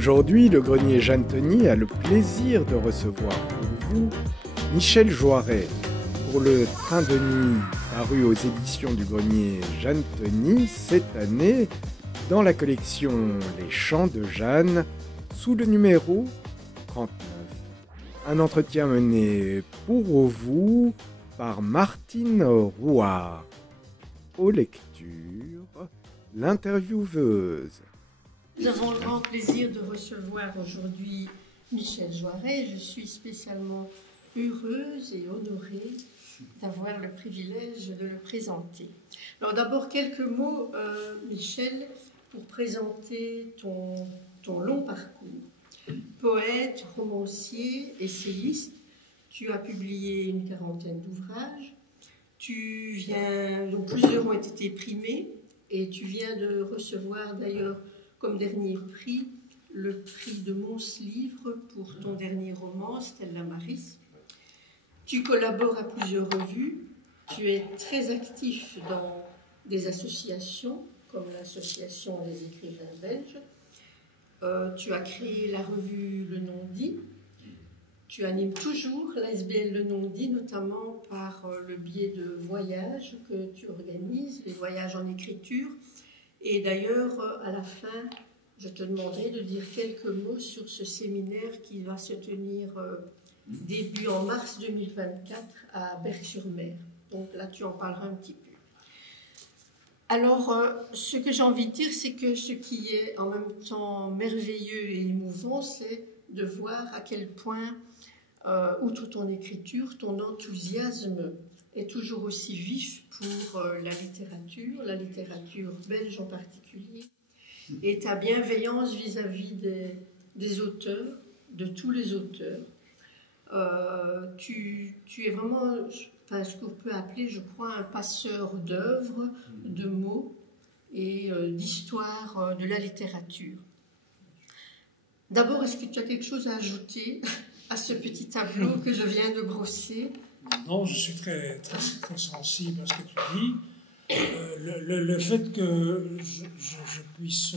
Aujourd'hui, le grenier Jeanne-Teny a le plaisir de recevoir pour vous Michel Joiret pour le Train de nuit paru aux éditions du grenier Jeanne-Teny cette année dans la collection Les Chants de Jeanne sous le numéro 39. Un entretien mené pour vous par Martine Rouard. Aux lectures, l'intervieweuse. Nous avons le grand plaisir de recevoir aujourd'hui Michel Joiret. Je suis spécialement heureuse et honorée d'avoir le privilège de le présenter. Alors d'abord quelques mots, Michel, pour présenter ton long parcours. Poète, romancier, essayiste, tu as publié une quarantaine d'ouvrages. Donc plusieurs ont été primés et tu viens de recevoir d'ailleurs comme dernier prix le prix de Mons Livre pour ton dernier roman, Stella Maris. Tu collabores à plusieurs revues, tu es très actif dans des associations comme l'Association des écrivains belges. Tu as créé la revue Le Non-Dit. Tu animes toujours l'ASBL Le Non-Dit, notamment par le biais de voyages que tu organises, les voyages en écriture. Et d'ailleurs, à la fin, je te demanderai de dire quelques mots sur ce séminaire qui va se tenir début en mars 2024 à Berck-sur-Mer. Donc là, tu en parleras un petit peu. Alors, ce que j'ai envie de dire, c'est que ce qui est en même temps merveilleux et émouvant, c'est de voir à quel point, outre ton écriture, ton enthousiasme est toujours aussi vif pour la littérature belge en particulier, et ta bienveillance vis-à-vis des auteurs, de tous les auteurs. Tu es vraiment ce qu'on peut appeler, je crois, un passeur d'œuvres, de mots et d'histoires de la littérature. D'abord, est-ce que tu as quelque chose à ajouter à ce petit tableau que je viens de brosser? Non, je suis très, très, très sensible à ce que tu dis. Le fait que je puisse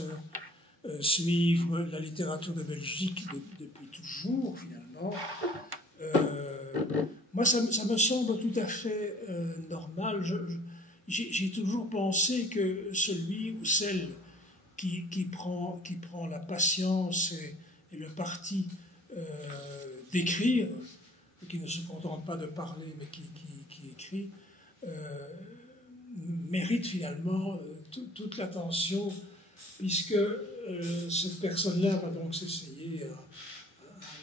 suivre la littérature de Belgique depuis toujours, finalement, moi, ça me semble tout à fait normal. J'ai toujours pensé que celui ou celle qui prend la patience et le parti d'écrire, et qui ne se contente pas de parler, mais qui écrit, mérite finalement toute l'attention, puisque cette personne-là va donc s'essayer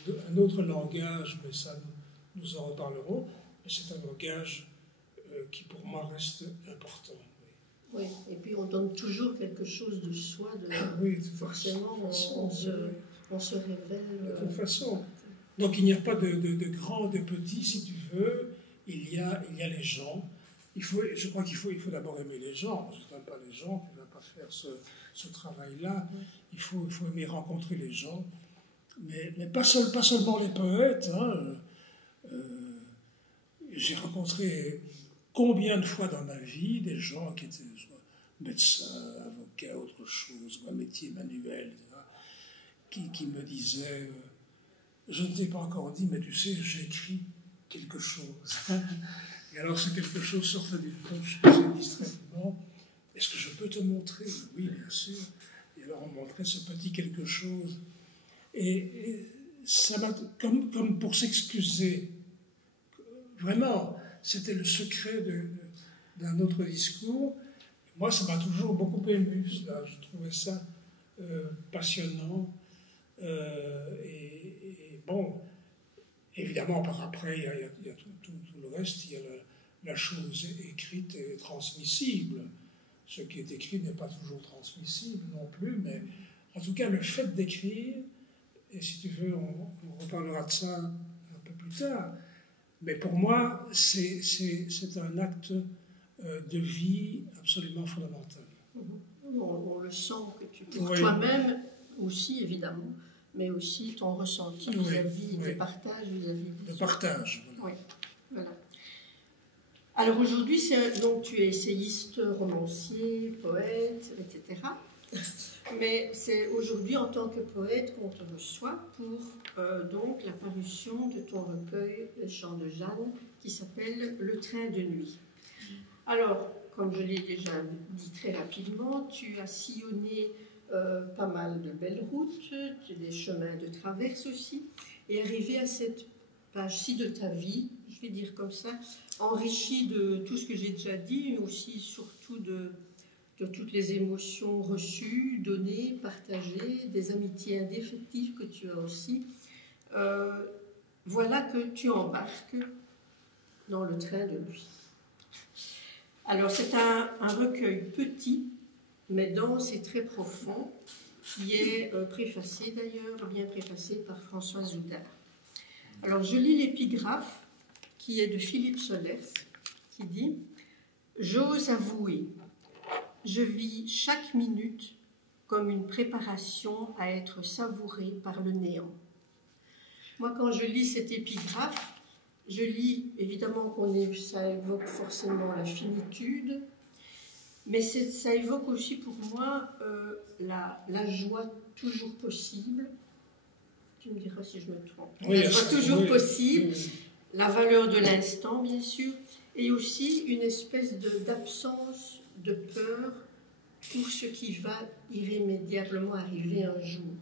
un autre langage, mais ça nous en reparlerons, mais c'est un langage qui pour moi reste important. Oui, et puis on donne toujours quelque chose de soi, oui, forcément on se révèle. De toute façon. Donc il n'y a pas de grands, de petits, si tu veux, il y a les gens. Je crois qu'il faut d'abord aimer les gens. Si tu n'aimes pas les gens, tu ne vas pas faire ce travail-là. Il faut aimer rencontrer les gens. Mais pas seulement les poètes. Hein. J'ai rencontré combien de fois dans ma vie des gens qui étaient soit médecins, avocats, autre chose, un métier manuel, qui me disaient je ne t'ai pas encore dit, mais tu sais, j'écris quelque chose. Et alors, ce quelque chose sortait d'une poche, je disais distraitement, est-ce que je peux te montrer? Oui, bien sûr. Et alors, on montrait ce petit quelque chose. Et ça m'a, comme pour s'excuser, vraiment, c'était le secret d'un autre discours. Moi, ça m'a toujours beaucoup ému, cela. Je trouvais ça passionnant. Et bon, évidemment, par après, il y a tout le reste. Il y a la chose écrite et transmissible. Ce qui est écrit n'est pas toujours transmissible non plus, mais en tout cas, le fait d'écrire, et si tu veux, on reparlera de ça un peu plus tard, mais pour moi, c'est un acte de vie absolument fondamental. On le sent que tu pour toi-même aussi, évidemment, mais aussi ton ressenti vis-à-vis des partages, vis-à-vis des partage. Voilà. Oui, voilà. Alors aujourd'hui, donc tu es essayiste, romancier, poète, etc. mais c'est aujourd'hui en tant que poète qu'on te reçoit pour donc la parution de ton recueil Les Chants de Jeanne qui s'appelle Le Train de nuit. Alors, comme je l'ai déjà dit très rapidement, tu as sillonné pas mal de belles routes, des chemins de traverse aussi, et arrivé à cette page-ci de ta vie, je vais dire comme ça, enrichie de tout ce que j'ai déjà dit, mais aussi surtout de toutes les émotions reçues, données, partagées, des amitiés indéfectibles que tu as aussi. Voilà que tu embarques dans le train de nuit. Alors c'est un recueil petit, mais dense et très profond, qui est préfacé d'ailleurs, bien préfacé par François Zoudard. Alors je lis l'épigraphe, qui est de Philippe Solers, qui dit « J'ose avouer, je vis chaque minute comme une préparation à être savourée par le néant. » Moi, quand je lis cette épigraphe, je lis, évidemment ça évoque forcément la finitude, mais ça évoque aussi pour moi la joie toujours possible. Tu me diras si je me trompe. Oui, la joie toujours possible, oui. La valeur de l'instant, bien sûr, et aussi une espèce d'absence de peur pour ce qui va irrémédiablement arriver un jour.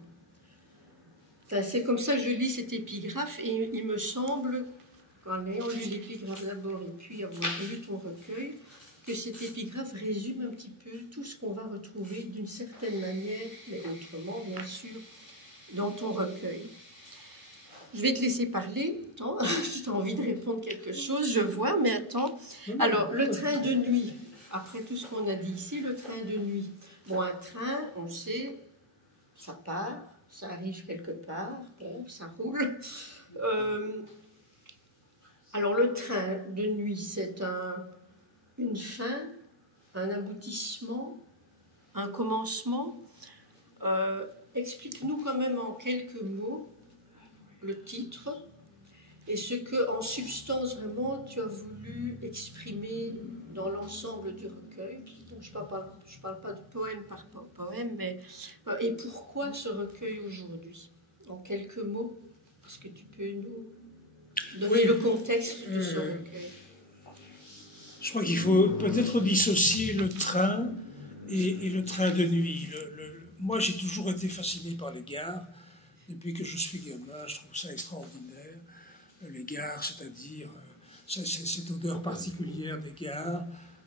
Enfin, c'est comme ça que je lis cette épigraphe, et il me semble, en ayant lu l'épigraphe d'abord et puis avoir lu ton recueil, que cette épigraphe résume un petit peu tout ce qu'on va retrouver d'une certaine manière, mais autrement bien sûr, dans ton recueil. Je vais te laisser parler, attends, tu as envie de répondre quelque chose, je vois, mais attends. Alors, le train de nuit, après tout ce qu'on a dit ici, le train de nuit. Bon, un train, on sait, ça part, ça arrive quelque part, bon, ça roule. Alors, le train de nuit, c'est une fin, un aboutissement, un commencement. Explique-nous quand même en quelques mots le titre et ce que, en substance vraiment, tu as voulu exprimer dans l'ensemble du recueil. Je ne parle pas de poème par poème, mais et pourquoi ce recueil aujourd'hui? En quelques mots, est-ce que tu peux nous donner le contexte de ce recueil? Je crois qu'il faut peut-être dissocier le train et le train de nuit. Moi, j'ai toujours été fasciné par les gares. Depuis que je suis gamin, je trouve ça extraordinaire. Les gares, c'est-à-dire cette odeur particulière des gares,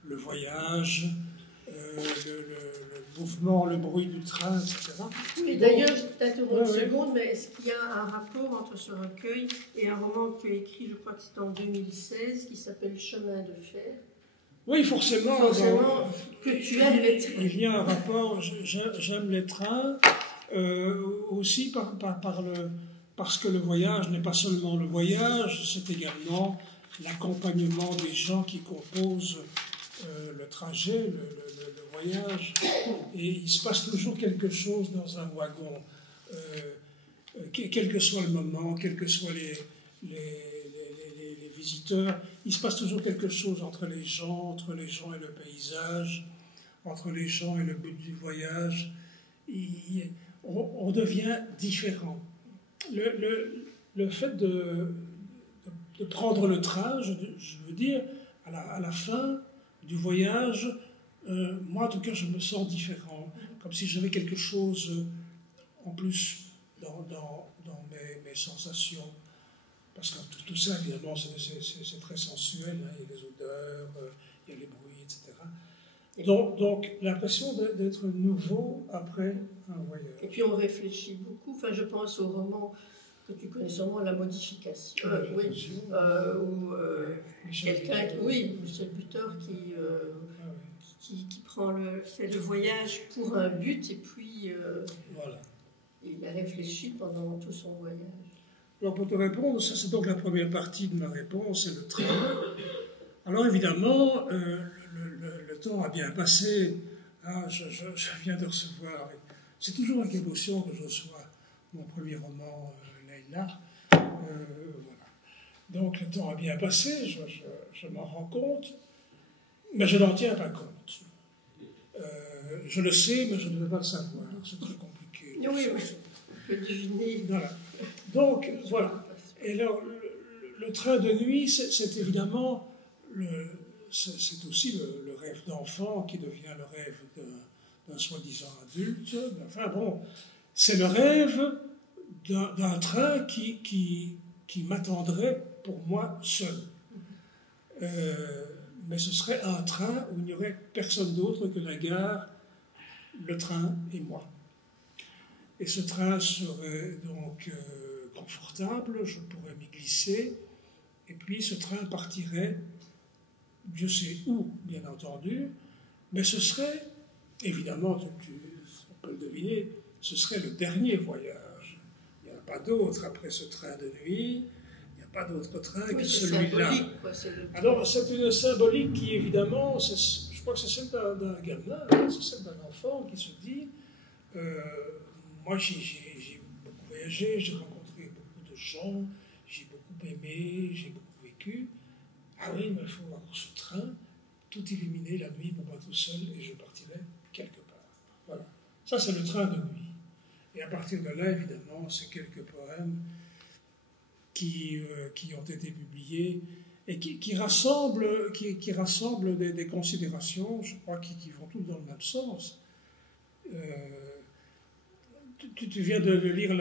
le voyage, le mouvement, le bruit du train, etc. Et d'ailleurs, je t'interromps une seconde, mais est-ce qu'il y a un rapport entre ce recueil et un roman que tu as écrit, je crois que c'était en 2016, qui s'appelle Chemin de fer? Oui, forcément. Que tu aimes les trains. Il y a un rapport, j'aime les trains, aussi parce que le voyage n'est pas seulement le voyage, c'est également l'accompagnement des gens qui composent le trajet, le voyage. Et il se passe toujours quelque chose dans un wagon, quel que soit le moment, quels que soient les visiteurs, il se passe toujours quelque chose entre les gens et le paysage, entre les gens et le but du voyage. On devient différent. Le fait de prendre le train, je veux dire, à la fin du voyage, moi en tout cas je me sens différent, comme si j'avais quelque chose en plus dans mes sensations. Parce que tout ça, évidemment, c'est très sensuel, hein. Il y a les odeurs, il y a les bruits, etc. Donc l'impression d'être nouveau après un voyage. Et puis on réfléchit beaucoup, enfin je pense au roman que tu connais sûrement, La Modification, où quelqu'un, Michel Butor qui fait le voyage pour un but, et puis voilà. Il a réfléchi pendant tout son voyage. Alors pour te répondre, ça c'est donc la première partie de ma réponse, c'est le train. Alors évidemment, le temps a bien passé. Ah, je viens de recevoir, c'est toujours avec émotion que je reçois mon premier roman, Leïla. Voilà. Donc le temps a bien passé, je m'en rends compte, mais je n'en tiens pas compte. Je le sais, mais je ne veux pas le savoir. C'est très compliqué. Oui, on peut deviner. Voilà. Donc, voilà. Et alors, le train de nuit, c'est évidemment, c'est aussi le rêve d'enfant qui devient le rêve d'un soi-disant adulte. Enfin bon, c'est le rêve d'un train qui m'attendrait pour moi seul. Mais ce serait un train où il n'y aurait personne d'autre que la gare, le train et moi. Et ce train serait donc confortable, je pourrais m'y glisser, et puis ce train partirait, Dieu sait où, bien entendu, mais ce serait, évidemment, on peut le deviner, ce serait le dernier voyage. Il n'y en a pas d'autre après ce train de nuit, il n'y a pas d'autre train que celui-là. Alors c'est une symbolique qui, évidemment, je crois que c'est celle d'un gamin, c'est celle d'un enfant qui se dit, moi j'ai beaucoup voyagé, j'ai rencontré beaucoup de gens, j'ai beaucoup aimé, j'ai beaucoup vécu. Ah oui, mais il faut avoir ce train, tout illuminer la nuit pour moi tout seul, et je partirai quelque part. Voilà. Ça, c'est le train de nuit. Et à partir de là, évidemment, c'est quelques poèmes qui ont été publiés et qui rassemblent, des considérations, je crois, qui vont toutes dans le même sens. Tu viens de lire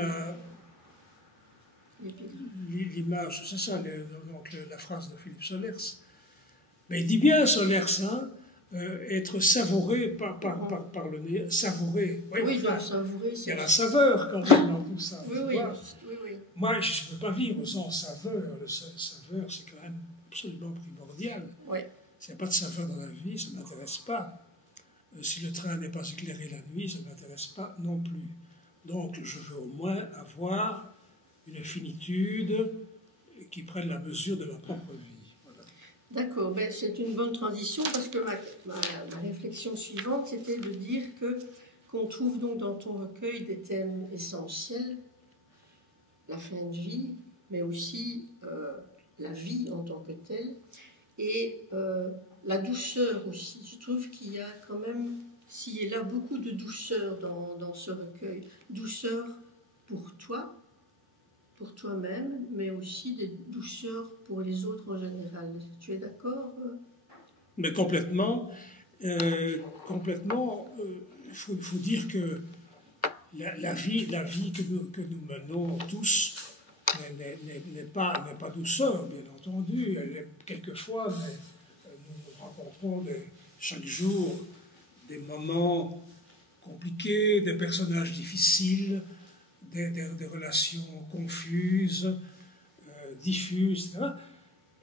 l'image, c'est ça, donc la phrase de Philippe Solers. Mais il dit bien, Solers, hein, être savouré par le nez, savouré. Oui, je dois savourer. Il y a la saveur quand même dans tout ça. Oui. Moi, je ne peux pas vivre sans saveur. La saveur, c'est quand même absolument primordial. Oui. S'il n'y a pas de saveur dans la vie, ça ne m'intéresse pas. Si le train n'est pas éclairé la nuit, ça ne m'intéresse pas non plus. Donc, je veux au moins avoir une finitude qui prenne la mesure de ma propre vie. Voilà. D'accord, ben, c'est une bonne transition parce que ma réflexion suivante, c'était de dire qu'on trouve donc dans ton recueil des thèmes essentiels, la fin de vie, mais aussi la vie en tant que telle, et la douceur aussi. Je trouve qu'il y a quand même, s'il y a là beaucoup de douceur dans ce recueil, douceur pour toi, pour toi-même, mais aussi des douceurs pour les autres en général. Tu es d'accord? Mais complètement. Il faut dire que la vie que nous menons tous n'est pas douceur, bien entendu. Quelquefois, nous rencontrons chaque jour des moments compliqués, des personnages difficiles, des relations confuses, diffuses, etc.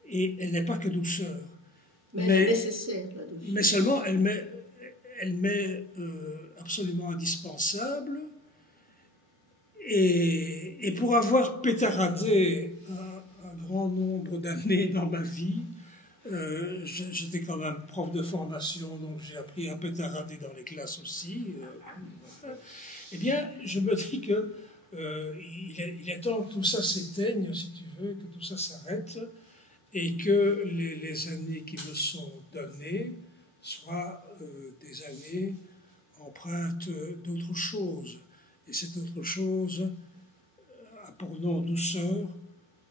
Et elle n'est pas que douceur. Mais elle est nécessaire, la douceur. Mais seulement, elle m'est absolument indispensable. Et pour avoir pétaradé un grand nombre d'années dans ma vie, j'étais quand même prof de formation, donc j'ai appris à pétarader dans les classes aussi. Eh bien, je me dis que il est temps que tout ça s'éteigne, si tu veux, que tout ça s'arrête, et que les années qui me sont données soient des années empreintes d'autre chose. Et cette autre chose a pour nom douceur,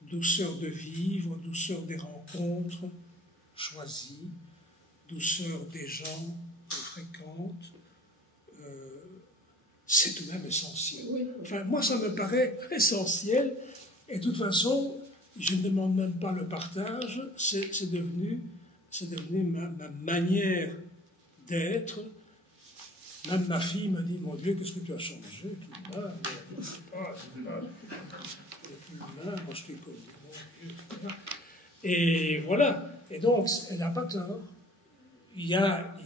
douceur de vivre, douceur des rencontres choisies, douceur des gens que je fréquente. C'est tout de même essentiel. Oui. Enfin, moi, ça me paraît essentiel. Et de toute façon, je ne demande même pas le partage. C'est devenu ma manière d'être. Même ma fille me dit, mon Dieu, qu'est-ce que tu as changé? Je dis, je ne sais pas, je ne suis plus humain, moi je t'ai connu, mon Dieu, etc. Et voilà. Et donc, elle n'a pas tort. Il y a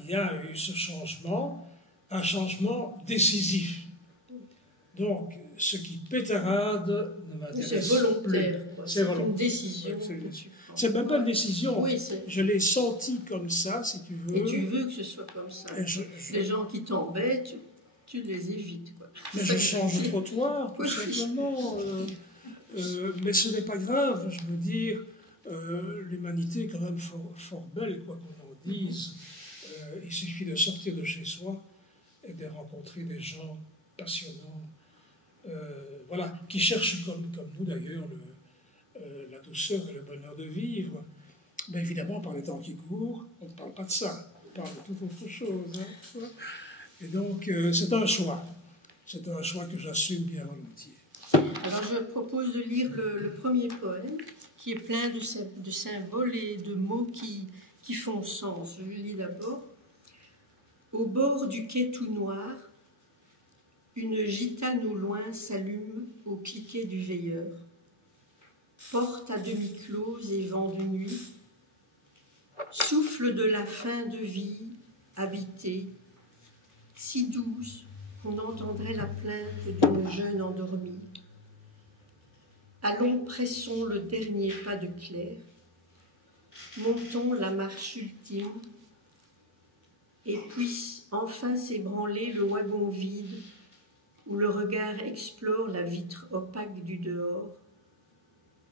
eu ce changement, un changement décisif. Donc, ce qui pétarade ne m'intéresse plus. C'est volontaire. C'est volontaire. Une décision. C'est même pas une décision. Oui, je l'ai senti comme ça, si tu veux. Et tu veux que ce soit comme ça. Les gens qui t'embêtent, tu les évites. Quoi. Mais je change de trottoir, tout simplement. Mais ce n'est pas grave, je veux dire. L'humanité est quand même fort belle, quoi qu'on en dise. Il suffit de sortir de chez soi et de rencontrer des gens passionnants, voilà, qui cherchent comme nous d'ailleurs la douceur et le bonheur de vivre. Mais évidemment, par les temps qui courent, on ne parle pas de ça, on parle de toute autre chose. Hein. Et donc, c'est un choix. C'est un choix que j'assume bien volontiers. Alors, je propose de lire le premier poème, qui est plein de symboles et de mots qui font sens. Je le lis d'abord. Au bord du quai tout noir, une gitane au loin s'allume au cliquet du veilleur. Porte à demi close et vent de nuit, souffle de la fin de vie habitée, si douce qu'on entendrait la plainte d'une jeune endormie. Allons, pressons le dernier pas de Claire, montons la marche ultime, et puisse enfin s'ébranler le wagon vide où le regard explore la vitre opaque du dehors,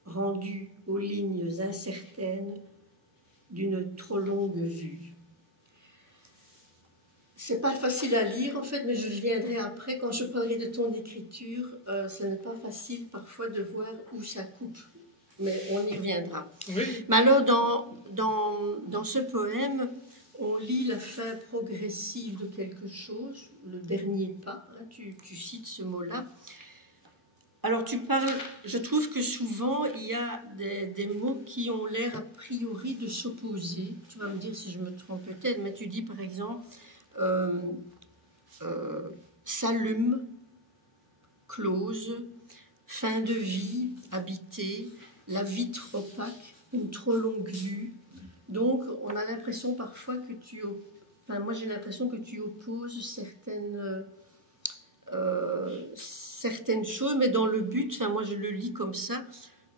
rendue aux lignes incertaines d'une trop longue vue. C'est pas facile à lire en fait, mais je viendrai après quand je parlerai de ton écriture. Ce n'est pas facile parfois de voir où ça coupe, mais on y reviendra. Oui. Mais alors dans ce poème, on lit la fin progressive de quelque chose, le dernier pas, hein, tu cites ce mot-là. Alors tu parles, je trouve que souvent il y a des mots qui ont l'air a priori de s'opposer. Tu vas me dire si je me trompe peut-être, mais tu dis par exemple s'allume, close, fin de vie, habité, la vitre opaque, une trop longue vue. Donc on a l'impression parfois que moi j'ai l'impression que tu opposes certaines choses, mais dans le but, moi je le lis comme ça,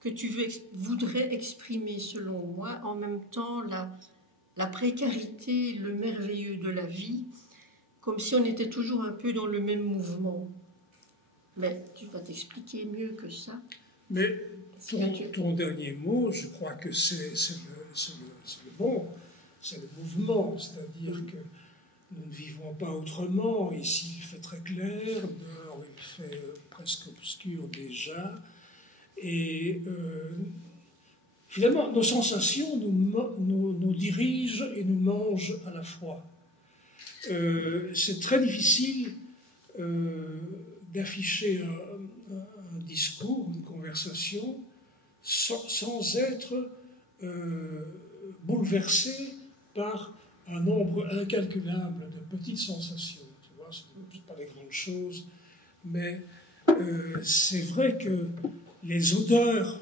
que tu voudrais exprimer, selon moi, en même temps la précarité, le merveilleux de la vie, comme si on était toujours un peu dans le même mouvement. Mais tu vas t'expliquer mieux que ça. Mais ton dernier mot, je crois que c'est le bon, c'est le mouvement, c'est-à-dire que nous ne vivons pas autrement. Ici, il fait très clair, dehors, il fait presque obscur déjà. Et finalement, nos sensations nous dirigent et nous mangent à la fois. C'est très difficile d'afficher un discours, une conversation, sans être bouleversé par un nombre incalculable de petites sensations. Tu vois, ce ne sont pas les grandes choses, mais c'est vrai que les odeurs,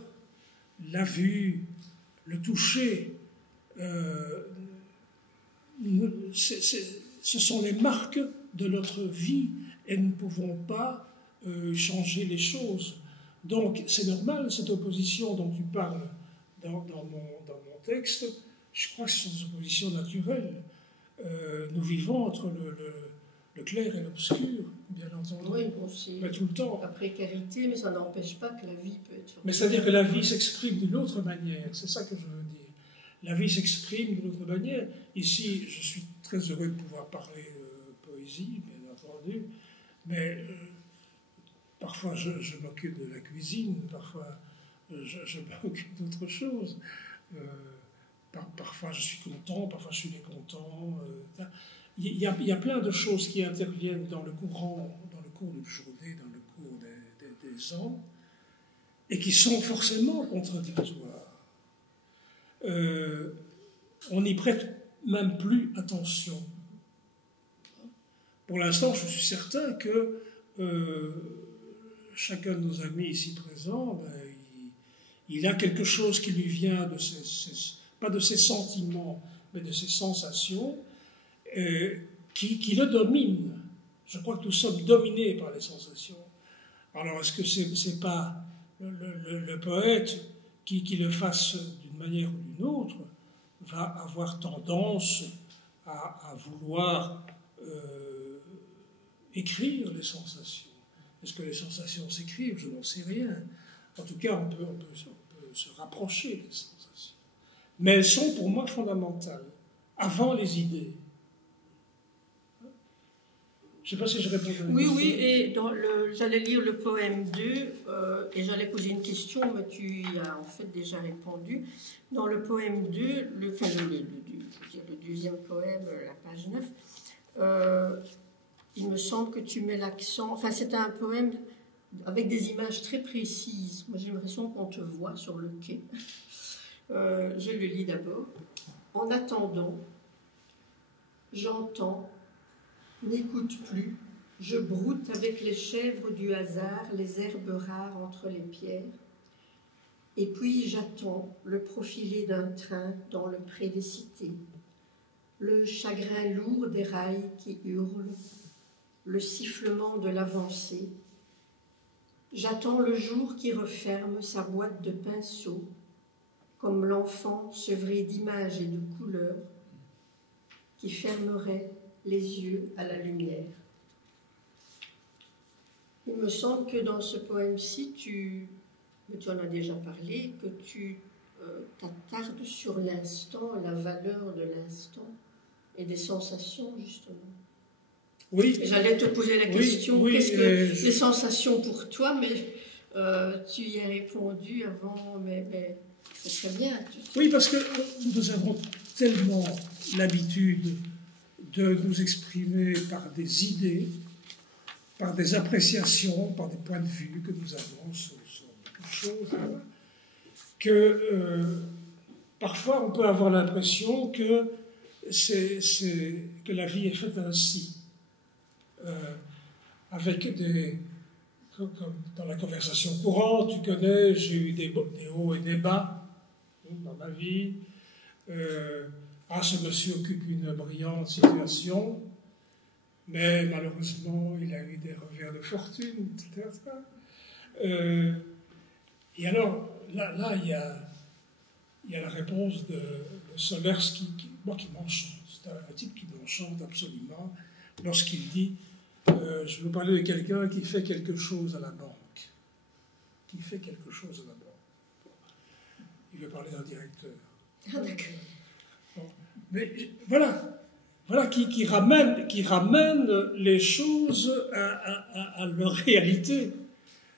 la vue, le toucher, ce sont les marques de notre vie et nous ne pouvons pas changer les choses. Donc c'est normal, cette opposition dont tu parles dans mon texte, je crois que ce sont des oppositions naturelles. Nous vivons entre le clair et l'obscur, bien entendu. Oui, aussi. Mais tout le temps. La précarité, mais ça n'empêche pas que la vie peut être... Mais c'est-à-dire que la vie s'exprime d'une autre manière, c'est ça que je veux dire. La vie s'exprime d'une autre manière. Ici, je suis très heureux de pouvoir parler poésie, bien entendu, mais parfois je m'occupe de la cuisine, parfois je m'occupe d'autre chose. Parfois je suis content, parfois je suis mécontent. Il y a plein de choses qui interviennent dans le cours d'une journée, dans le cours des ans, et qui sont forcément contradictoires. On n'y prête même plus attention. Pour l'instant, je suis certain que chacun de nos amis ici présents, il a quelque chose qui lui vient pas de ses sentiments, mais de ses sensations, qui le domine. Je crois que nous sommes dominés par les sensations. Alors, est-ce que c'est pas le poète qui le fasse d'une manière ou d'une autre, va avoir tendance à vouloir écrire les sensations? Est-ce que les sensations s'écrivent? Je n'en sais rien. En tout cas, on peut se rapprocher des sensations. Mais elles sont pour moi fondamentales, avant les idées. Je ne sais pas si je réponds à la Oui, question. oui, et j'allais lire le poème 2 et j'allais poser une question, mais tu y as en fait déjà répondu. Dans le poème 2, le deuxième poème, la page 9, il me semble que tu mets l'accent... Enfin, c'est un poème avec des images très précises. Moi, j'ai l'impression qu'on te voit sur le quai. Je le lis d'abord. En attendant, j'entends, n'écoute plus, je broute avec les chèvres du hasard, les herbes rares entre les pierres. Et puis j'attends le profilé d'un train dans le pré des cités, le chagrin lourd des rails qui hurlent, le sifflement de l'avancée. J'attends le jour qui referme sa boîte de pinceaux, comme l'enfant sevré d'images et de couleurs, qui fermerait les yeux à la lumière. Il me semble que dans ce poème-ci, tu en as déjà parlé, que tu t'attardes sur l'instant, la valeur de l'instant et des sensations, justement. Oui. J'allais te poser la question, qu'est-ce que les sensations pour toi, mais tu y as répondu avant, mais c'est très bien. Oui, parce que nous avons tellement l'habitude de nous exprimer par des idées, par des appréciations, par des points de vue que nous avons sur beaucoup de choses, que parfois on peut avoir l'impression que la vie est faite ainsi, avec comme dans la conversation courante, tu connais, j'ai eu des hauts et des bas dans ma vie. Ce monsieur occupe une brillante situation, mais malheureusement, il a eu des revers de fortune, etc. Et alors, là il y a la réponse de Solers qui m'enchante. C'est un type qui m'enchante absolument lorsqu'il dit je veux parler de quelqu'un qui fait quelque chose à la banque. Qui fait quelque chose à la banque. Il veut parler d'un directeur. Ah, d'accord. Mais voilà qui ramène les choses à leur réalité.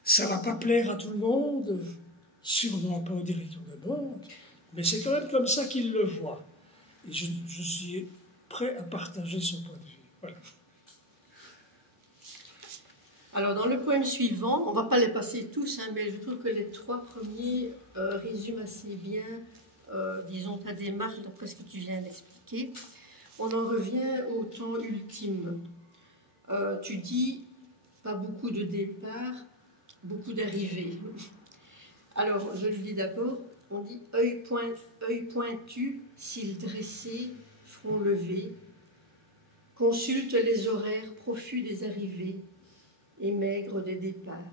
Ça ne va pas plaire à tout le monde, sûrement pas au directeur de banque, mais c'est quand même comme ça qu'il le voit. Et je suis prêt à partager son point de vue. Voilà. Alors, dans le poème suivant, on ne va pas les passer tous, mais je trouve que les 3 premiers résument assez bien, disons, ta démarche d'après ce que tu viens d'expliquer. On en revient au temps ultime. Tu dis, pas beaucoup de départ, beaucoup d'arrivées. Alors, je le dis d'abord, on dit œil pointu, cils dressés, front levé, consulte les horaires profus des arrivées et maigre des départs.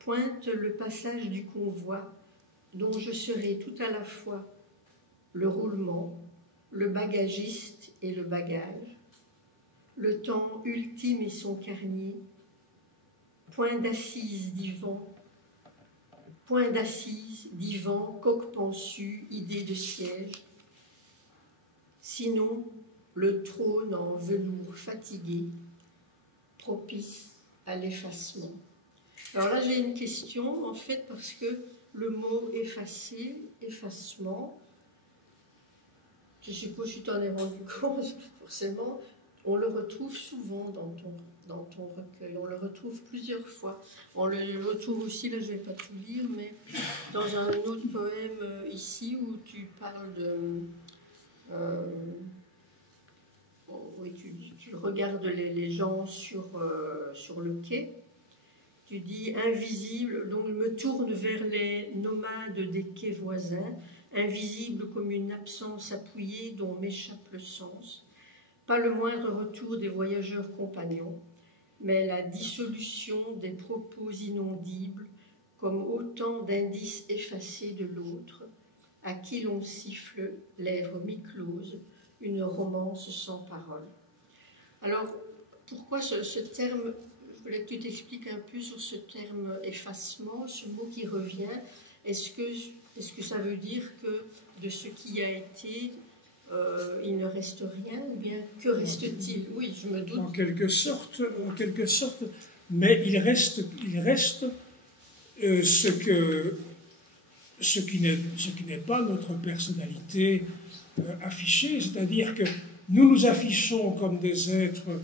Pointe le passage du convoi, dont je serai tout à la fois le roulement, le bagagiste et le bagage, le temps ultime et son carnier, point d'assise divan, coq pensu, idée de siège, sinon le trône en velours fatigué, propice à l'effacement. Alors là, j'ai une question, en fait, parce que le mot effacer, effacement, je suppose que tu t'en es rendu compte, forcément, on le retrouve souvent dans ton recueil, on le retrouve plusieurs fois. On le retrouve aussi, là je ne vais pas tout lire, mais dans un autre poème ici où tu parles de... oui, tu regardes les gens sur le quai. Tu dis invisible, donc je me tourne vers les nomades des quais voisins, invisible comme une absence appuyée dont m'échappe le sens. Pas le moindre retour des voyageurs compagnons, mais la dissolution des propos inaudibles comme autant d'indices effacés de l'autre, à qui l'on siffle, lèvres mi-closes, une romance sans parole. Alors, pourquoi ce terme, je voulais que tu t'expliques un peu sur ce terme effacement, ce mot qui revient. Est-ce que ça veut dire que de ce qui a été, il ne reste rien, ou bien que reste-t-il? Oui, je me doute. En quelque sorte, mais il reste ce qui n'est pas notre personnalité affichée, c'est-à-dire que nous nous affichons comme des êtres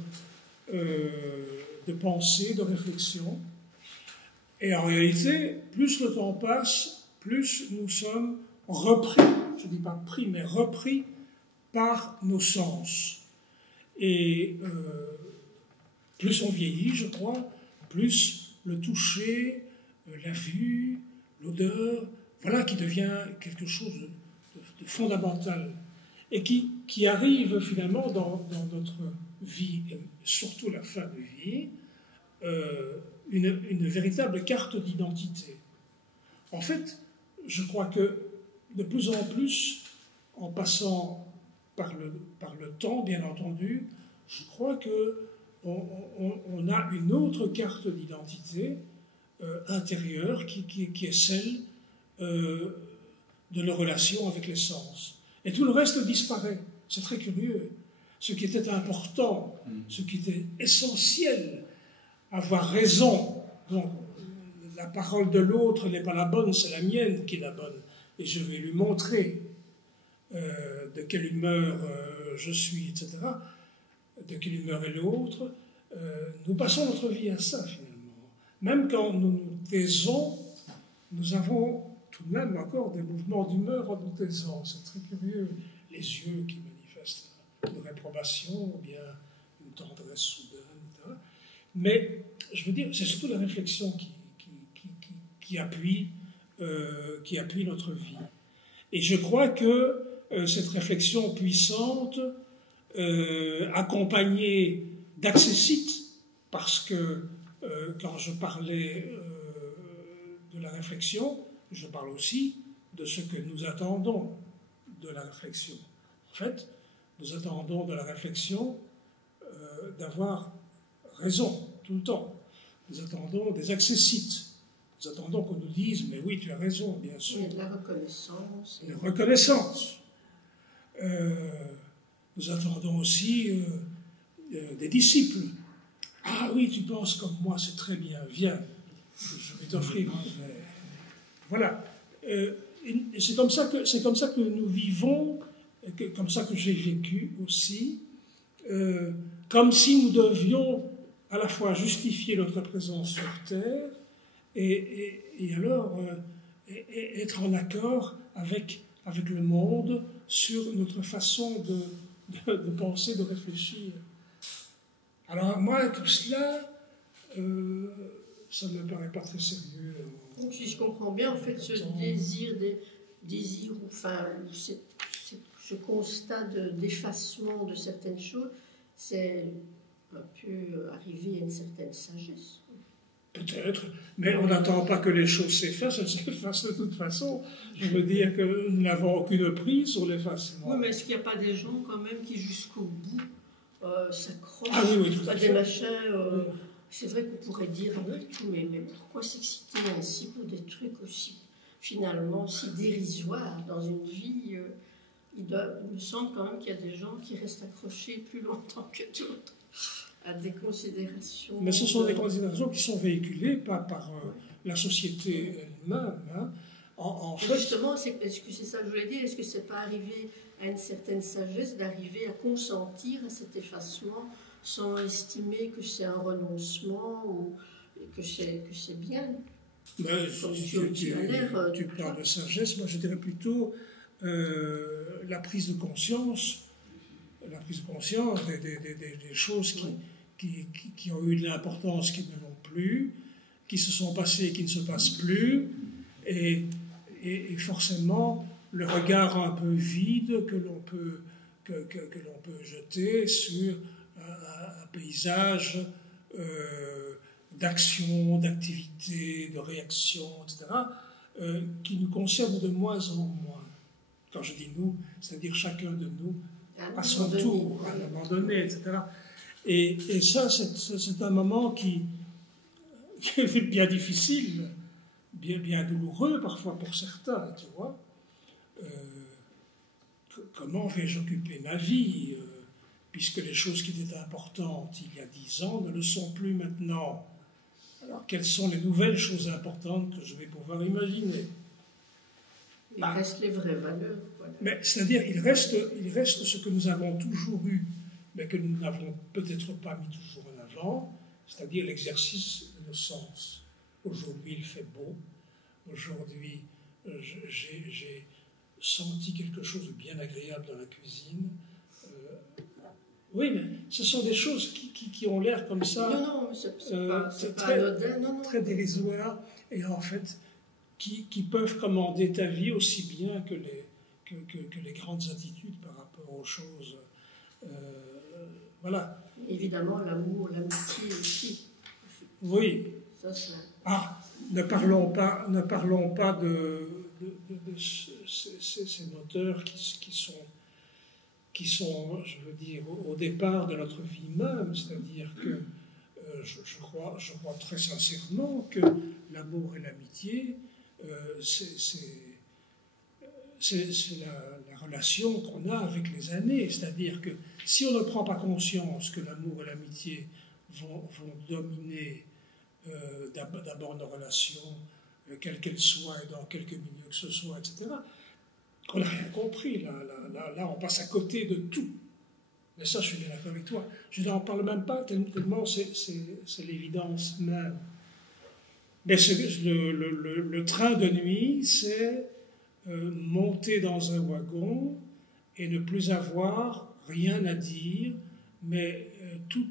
de pensée, de réflexion, et en réalité, plus le temps passe, plus nous sommes repris, je ne dis pas pris, mais repris par nos sens. Et plus on vieillit, je crois, plus le toucher, la vue, l'odeur, voilà qui devient quelque chose de fondamental et qui arrive finalement dans notre vie, et surtout la fin de vie, une véritable carte d'identité. En fait, je crois que de plus en plus, en passant par le temps, bien entendu, je crois qu'on a une autre carte d'identité intérieure qui est celle de nos relations avec les sens. Et tout le reste disparaît. C'est très curieux. Ce qui était important, ce qui était essentiel, avoir raison. Donc, la parole de l'autre n'est pas la bonne, c'est la mienne qui est la bonne. Et je vais lui montrer de quelle humeur je suis, etc., de quelle humeur est l'autre. Nous passons notre vie à ça, finalement. Même quand nous nous taisons, nous avons tout de même encore des mouvements d'humeur en nous taisant. C'est très curieux. Les yeux qui manifestent une réprobation ou bien une tendresse soudaine, etc. Mais, je veux dire, c'est surtout la réflexion qui appuie notre vie. Et je crois que cette réflexion puissante, accompagnée d'accessites, parce que quand je parlais de la réflexion, je parle aussi de ce que nous attendons de la réflexion. En fait, nous attendons de la réflexion d'avoir raison tout le temps. Nous attendons des accessites. Nous attendons qu'on nous dise, mais oui, tu as raison, bien sûr. Il y a de la reconnaissance. La reconnaissance. Nous attendons aussi des disciples. Ah oui, tu penses comme moi, c'est très bien, viens, je vais t'offrir un verre. Voilà. Et c'est comme ça que nous vivons, comme ça que j'ai vécu aussi, comme si nous devions à la fois justifier notre présence sur Terre et alors être en accord avec le monde sur notre façon de penser, de réfléchir. Alors moi, tout cela, ça ne me paraît pas très sérieux. Donc, si je comprends bien, en fait, ce désir, enfin, ce constat d'effacement de certaines choses, c'est un peu arriver à une certaine sagesse. Peut-être, mais on n'attend pas que les choses s'effacent, elles s'effacent de toute façon. Je veux dire que nous n'avons aucune prise sur l'effacement. Oui, mais est-ce qu'il n'y a pas des gens quand même qui jusqu'au bout s'accrochent tout à des machins c'est vrai qu'on pourrait dire après tout, mais pourquoi s'exciter ainsi pour des trucs aussi, finalement, si dérisoires dans une vie il me semble quand même qu'il y a des gens qui restent accrochés plus longtemps que d'autres à des considérations. Mais ce sont des considérations qui sont véhiculées pas par la société elle-même. Hein. En fait, justement, est-ce que c'est ça que je voulais dire? Est-ce que c'est pas arrivé à une certaine sagesse d'arriver à consentir à cet effacement sans estimer que c'est un renoncement ou que c'est bien? Ben, tu parles de sagesse, moi je dirais plutôt la prise de conscience des choses qui ont eu de l'importance, qui ne l'ont plus, qui se sont passées et qui ne se passent plus, et forcément le regard un peu vide que l'on peut jeter sur un paysage d'action, d'activité, de réaction, etc., qui nous concerne de moins en moins. Quand je dis nous, c'est-à-dire chacun de nous, à son tour, à un moment donné, etc. Et ça, c'est un moment qui est bien difficile, bien douloureux parfois pour certains, tu vois. comment vais-je occuper ma vie, puisque les choses qui étaient importantes il y a 10 ans ne le sont plus maintenant. Alors, quelles sont les nouvelles choses importantes que je vais pouvoir imaginer? Il reste les vraies valeurs. Voilà. Mais c'est-à-dire, il reste ce que nous avons toujours eu, mais que nous n'avons peut-être pas mis toujours en avant, c'est-à-dire l'exercice de nos sens. Aujourd'hui, il fait beau. Aujourd'hui, j'ai senti quelque chose de bien agréable dans la cuisine. Oui, mais ce sont des choses qui ont l'air comme ça. Non, c'est pas anodin, non. Très dérisoires, et en fait, qui peuvent commander ta vie aussi bien que les grandes attitudes par rapport aux choses. Voilà. Évidemment, l'amour, l'amitié aussi. Oui. Ça, ça... Ah, ne parlons pas de ces moteurs qui sont, je veux dire, au départ de notre vie même, c'est-à-dire que je crois très sincèrement que l'amour et l'amitié, c'est la relation qu'on a avec les années, c'est-à-dire que si on ne prend pas conscience que l'amour et l'amitié vont dominer d'abord nos relations, quelles qu'elles soient, et dans quelque milieu que ce soit, etc., on n'a rien compris. Là, on passe à côté de tout. Mais ça, je suis bien d'accord avec toi. Je n'en parle même pas, tellement c'est l'évidence même. Mais le train de nuit, c'est monter dans un wagon et ne plus avoir rien à dire, mais tout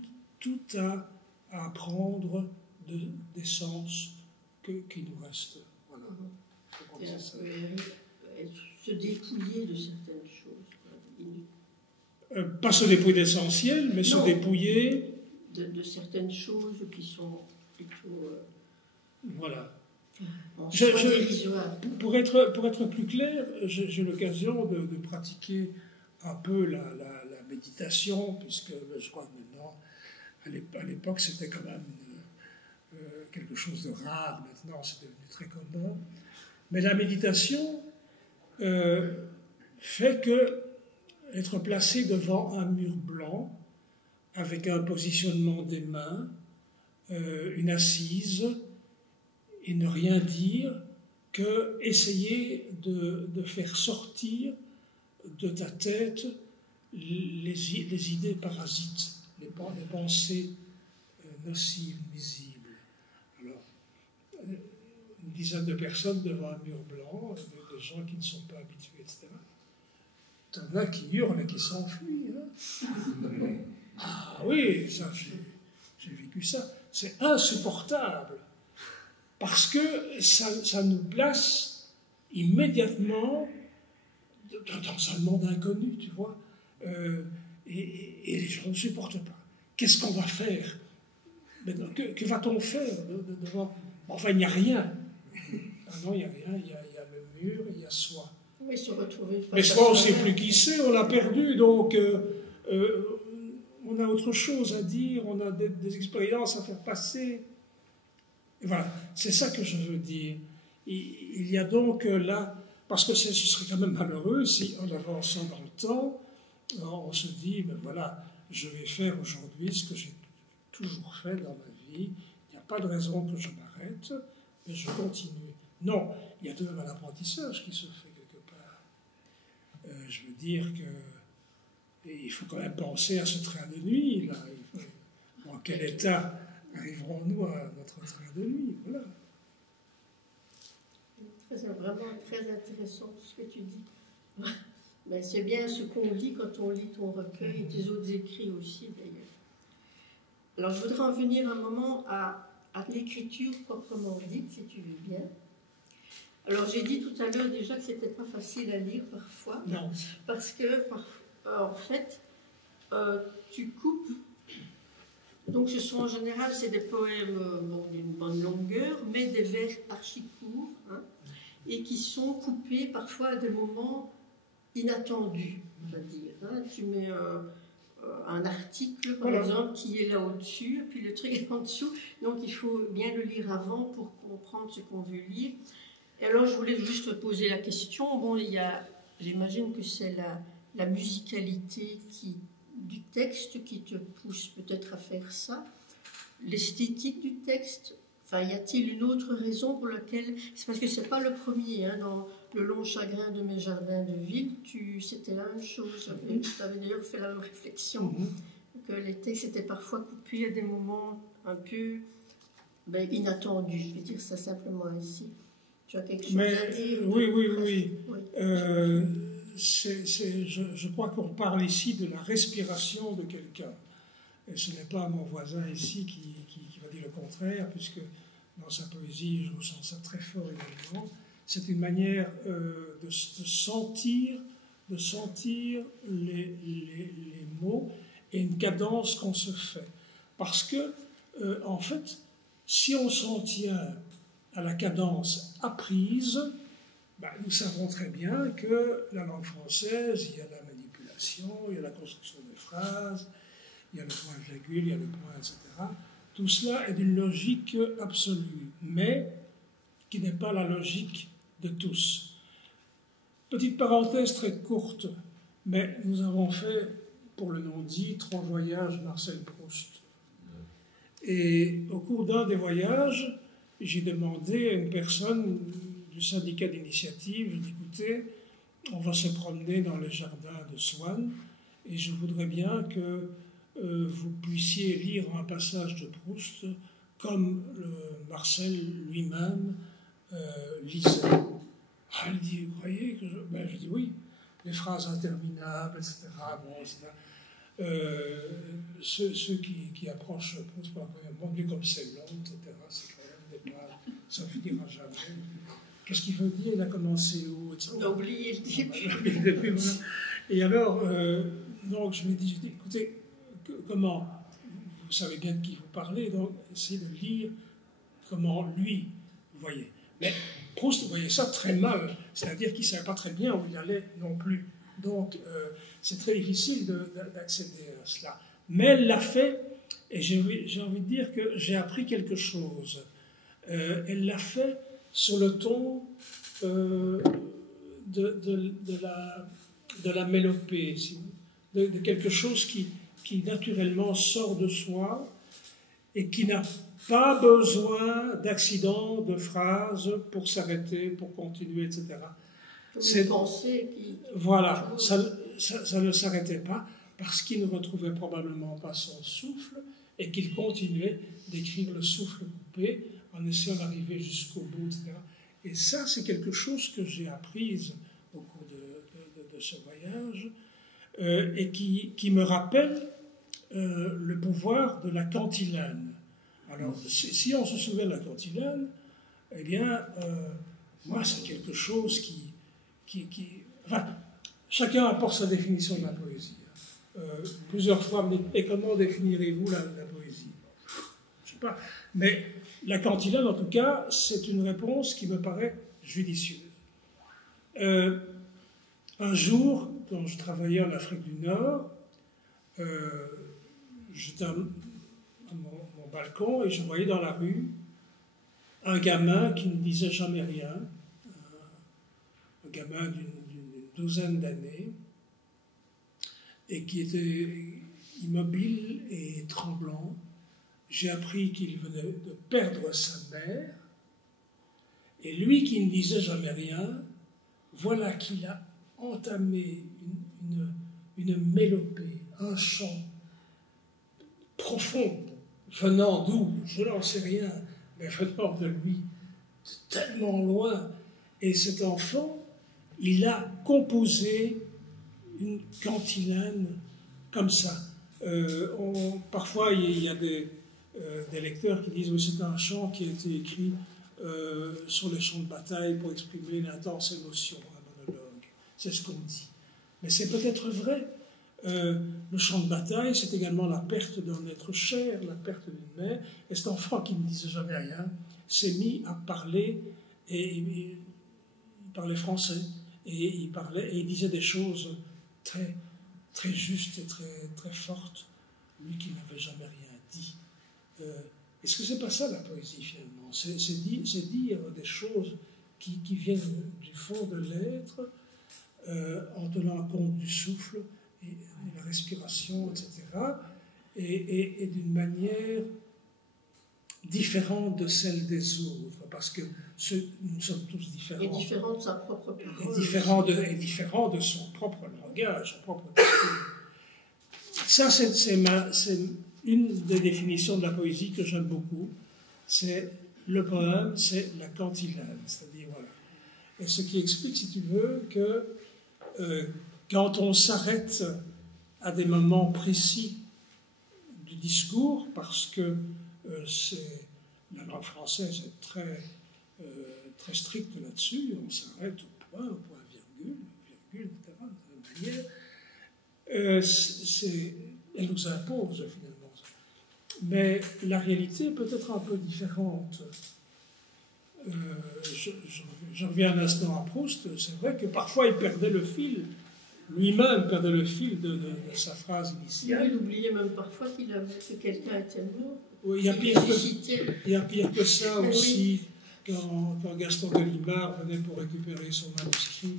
à apprendre des sens qui nous restent. Voilà. Se dépouiller de certaines choses. Pas se dépouiller d'essentiel, mais se dépouiller de certaines choses qui sont plutôt... voilà. Dérisoires. Pour être plus clair, j'ai l'occasion de pratiquer un peu la méditation, puisque je crois que maintenant, à l'époque, c'était quand même quelque chose de rare. Maintenant, c'est devenu très commun. Mais la méditation fait que être placé devant un mur blanc, avec un positionnement des mains, une assise, et ne rien dire, que essayer de faire sortir de ta tête les idées parasites, les pensées nocives, nuisibles. Alors, une dizaine de personnes devant un mur blanc, de gens qui ne sont pas habitués, etc. T'en as qui hurlent et qui s'enfuient. Hein. Ah oui, ça, j'ai vécu ça. C'est insupportable. Parce que ça nous place immédiatement dans un monde inconnu, tu vois. Et les gens ne supportent pas. Qu'est-ce qu'on va faire? Que va-t-on faire devant? Enfin, il n'y a rien. Ah non, il n'y a rien. Il y a le mur, il y a soi. Oui, se retrouver. Mais soi, on ne sait plus qui c'est, on l'a perdu, donc on a autre chose à dire, on a des expériences à faire passer. Et voilà, c'est ça que je veux dire. Il y a donc là, parce que ce serait quand même malheureux si, en avançant dans le temps, on se dit, ben voilà, je vais faire aujourd'hui ce que j'ai toujours fait dans ma vie, il n'y a pas de raison que je m'arrête, mais je continue. Non, il y a tout de même un apprentissage qui se fait quelque part. Je veux dire qu'il faut quand même penser à ce train de nuit, là. Dans quel état arriverons-nous à notre train de nuit? Voilà. C'est vraiment très intéressant tout ce que tu dis. Ben, c'est bien ce qu'on lit quand on lit ton recueil et tes autres écrits aussi, d'ailleurs. Alors, je voudrais en venir un moment à l'écriture proprement dite, si tu veux bien. Alors, j'ai dit tout à l'heure déjà que c'était pas facile à lire parfois. Non. Parce que, en fait, tu coupes. Donc, ce sont en général, c'est des poèmes d'une bonne longueur, mais des vers archi courts, hein, et qui sont coupés parfois à des moments inattendus, on va dire. Hein. Tu mets un article, par exemple, qui est là au-dessus, et puis le truc est en dessous. Donc, il faut bien le lire avant pour comprendre ce qu'on veut lire. Et alors, je voulais juste te poser la question. Bon, j'imagine que c'est la musicalité du texte qui te pousse peut-être à faire ça, l'esthétique du texte. Enfin, y a-t-il une autre raison pour laquelle... C'est parce que c'est pas le premier, hein, dans Le long chagrin de mes jardins de ville, c'était la même chose. Tu avais d'ailleurs fait la même réflexion, que les textes étaient parfois coupés à des moments un peu inattendus. Je vais dire ça simplement ainsi. Tu as quelque chose à dire? Oui. Je crois qu'on parle ici de la respiration de quelqu'un. Et ce n'est pas mon voisin ici qui va dire le contraire, puisque dans sa poésie, je ressens ça très fort également. C'est une manière de sentir les mots et une cadence qu'on se fait. Parce que, en fait, si on s'en tient à la cadence apprise, nous savons très bien que la langue française, il y a la manipulation, il y a la construction des phrases, il y a le point virgule, il y a le point, etc. Tout cela est d'une logique absolue, mais qui n'est pas la logique de tous. Petite parenthèse très courte, mais nous avons fait, pour le non-dit, 3 voyages Marcel Proust. Et au cours d'un des voyages, j'ai demandé à une personne du syndicat d'initiative, je dis, écoutez, on va se promener dans le jardin de Swann, et je voudrais bien que vous puissiez lire un passage de Proust comme Marcel lui-même lisait. Elle dit, vous croyez que je dis oui, les phrases interminables, etc. Bon, etc. Ceux qui approchent Proust par la première fois, vu comme c'est long, etc., c'est quand même des pages, ça ne finira jamais. Qu'est-ce qu'il veut dire? Il a commencé où, etc. On a oublié le début. Et alors, donc je me dis, écoutez, comment, vous savez bien de qui vous parlez, donc essayez de lire comment lui, vous voyez. Mais Proust voyait ça très mal, c'est-à-dire qu'il ne savait pas très bien où il allait non plus. Donc, c'est très difficile d'accéder à cela. Mais elle l'a fait, et j'ai envie de dire que j'ai appris quelque chose. Elle l'a fait sur le ton de la mélopée, de quelque chose qui naturellement sort de soi et qui n'a pas besoin d'accidents, de phrases pour s'arrêter, pour continuer, etc. C'est pensée qui... Voilà, ça ne s'arrêtait pas parce qu'il ne retrouvait probablement pas son souffle et qu'il continuait d'écrire le souffle coupé en essayant d'arriver jusqu'au bout, etc. Et ça, c'est quelque chose que j'ai appris au cours de ce voyage et qui me rappelle le pouvoir de la cantilène. Alors, si on se souvient de la cantilène, eh bien, moi, c'est quelque chose enfin, chacun apporte sa définition de la poésie. Plusieurs fois, et comment définirez-vous la poésie? Je ne sais pas. Mais la cantilène, en tout cas, c'est une réponse qui me paraît judicieuse. Un jour, quand je travaillais en Afrique du Nord, j'étais à mon balcon et je voyais dans la rue un gamin qui ne disait jamais rien, un gamin d'une douzaine d'années, et qui était immobile et tremblant. J'ai appris qu'il venait de perdre sa mère, et lui qui ne disait jamais rien, voilà qu'il a entamé une mélopée, un chant profond, venant d'où, je n'en sais rien, mais venant de lui, de tellement loin. Et cet enfant, il a composé une cantilène comme ça. Parfois, il y a des lecteurs qui disent oui, c'est un chant qui a été écrit sur les champs de bataille pour exprimer une intense émotion, un monologue. C'est ce qu'on dit. Mais c'est peut-être vrai. Le champ de bataille, c'est également la perte d'un être cher, la perte d'une mère. Et cet enfant qui ne disait jamais rien s'est mis à parler, et il parlait français, et il disait des choses très, très justes et très, très fortes, lui qui n'avait jamais rien dit. Est-ce que c'est pas ça la poésie finalement? C'est dire des choses qui viennent du fond de l'être, en tenant compte du souffle et de la respiration, etc. Et d'une manière différente de celle des autres, parce que nous sommes tous différents. Et différent de sa propre parole. Et différent de son propre langage, son propre discours. Ça, c'est une des définitions de la poésie que j'aime beaucoup. C'est le poème, c'est la cantilène, c'est-à-dire, voilà. Et ce qui explique, si tu veux, que quand on s'arrête à des moments précis du discours, parce que la langue française est très stricte là-dessus, on s'arrête au point virgule, etc. Elle nous impose finalement. Mais la réalité peut être un peu différente. Je reviens un instant à Proust, c'est vrai que parfois il perdait le fil, lui-même perdait le fil de sa phrase initiale. Il oubliait même parfois que quelqu'un était mort. Oui, il y a pire que ça aussi, quand Gaston Gallimard venait pour récupérer son manuscrit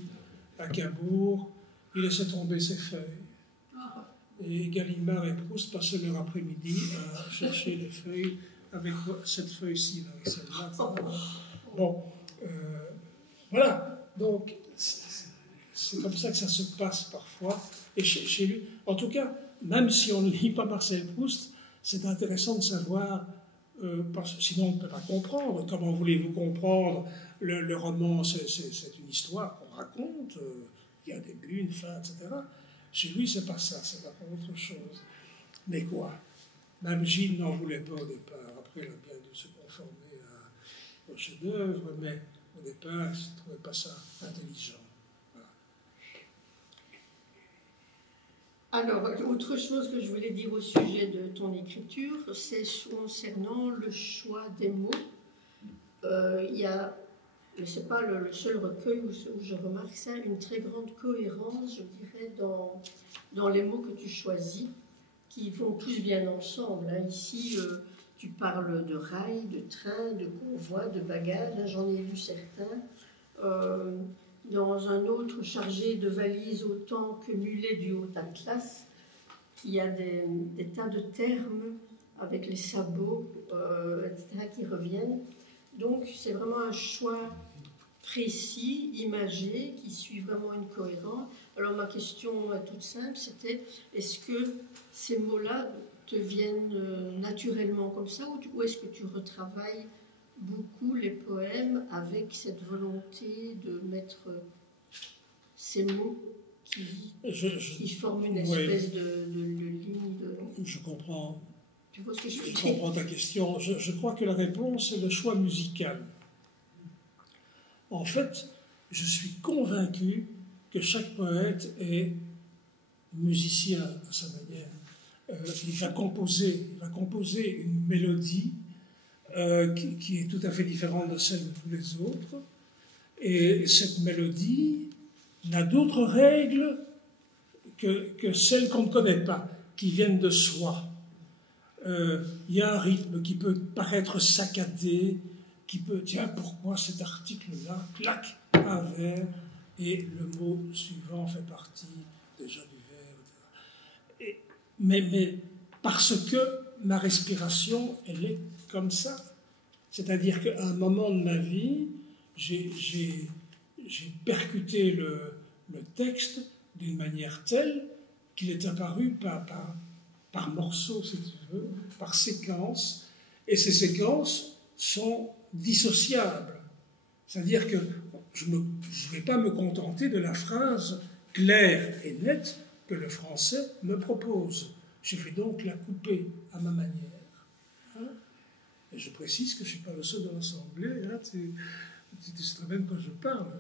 à Cabourg, il laissait tomber ses feuilles. Et Gallimard et Proust passaient leur après-midi à chercher les feuilles avec cette feuille-ci, avec celle-là. Bon, voilà. Donc, c'est comme ça que ça se passe parfois. Et chez lui, en tout cas, même si on ne lit pas Marcel Proust, c'est intéressant de savoir, parce que sinon on ne peut pas comprendre. Comment voulez-vous comprendre le roman? C'est une histoire qu'on raconte, il y a un début, une fin, etc. Chez lui, c'est pas ça, c'est pas autre chose. Mais quoi? Même Gilles n'en voulait pas au départ. Après, il a bien dû se conformer au chef-d'œuvre, mais au départ, il ne trouvait pas ça intelligent. Voilà. Alors, autre chose que je voulais dire au sujet de ton écriture, c'est concernant le choix des mots. C'est pas le seul recueil où je remarque ça, une très grande cohérence, je dirais, dans les mots que tu choisis, qui vont tous bien ensemble. Hein. Ici, tu parles de rail, de train, de convoi, de bagages, hein, j'en ai lu certains. Dans un autre, chargé de valises autant que mulet du haut Atlas, il y a des tas de termes avec les sabots, etc., qui reviennent. Donc, c'est vraiment un choix précis, imagé, qui suit vraiment une cohérence. Alors, ma question est toute simple, c'était, est-ce que ces mots-là te viennent naturellement comme ça, ou est-ce que tu retravailles beaucoup les poèmes avec cette volonté de mettre ces mots qui forment une espèce de ligne de... Je comprends. Tu vois ce que je veux dire? Je comprends ta question. Je crois que la réponse est le choix musical. En fait, je suis convaincu que chaque poète est musicien à sa manière. Il va composer une mélodie qui est tout à fait différente de celle de tous les autres. Et cette mélodie n'a d'autres règles que celles qu'on ne connaît pas, qui viennent de soi. Il y a un rythme qui peut paraître saccadé, qui peut, tiens, pourquoi cet article-là, clac, un vers, et le mot suivant fait partie déjà du vers, mais parce que ma respiration, elle est comme ça. C'est-à-dire qu'à un moment de ma vie, j'ai percuté le texte d'une manière telle qu'il est apparu par morceaux, si tu veux, par séquences, et ces séquences sont dissociables. C'est-à-dire que je ne vais pas me contenter de la phrase claire et nette que le français me propose. Je vais donc la couper à ma manière. Hein? Et je précise que je ne suis pas le seul de l'Assemblée. Hein? Tu sais très bien quand je parle.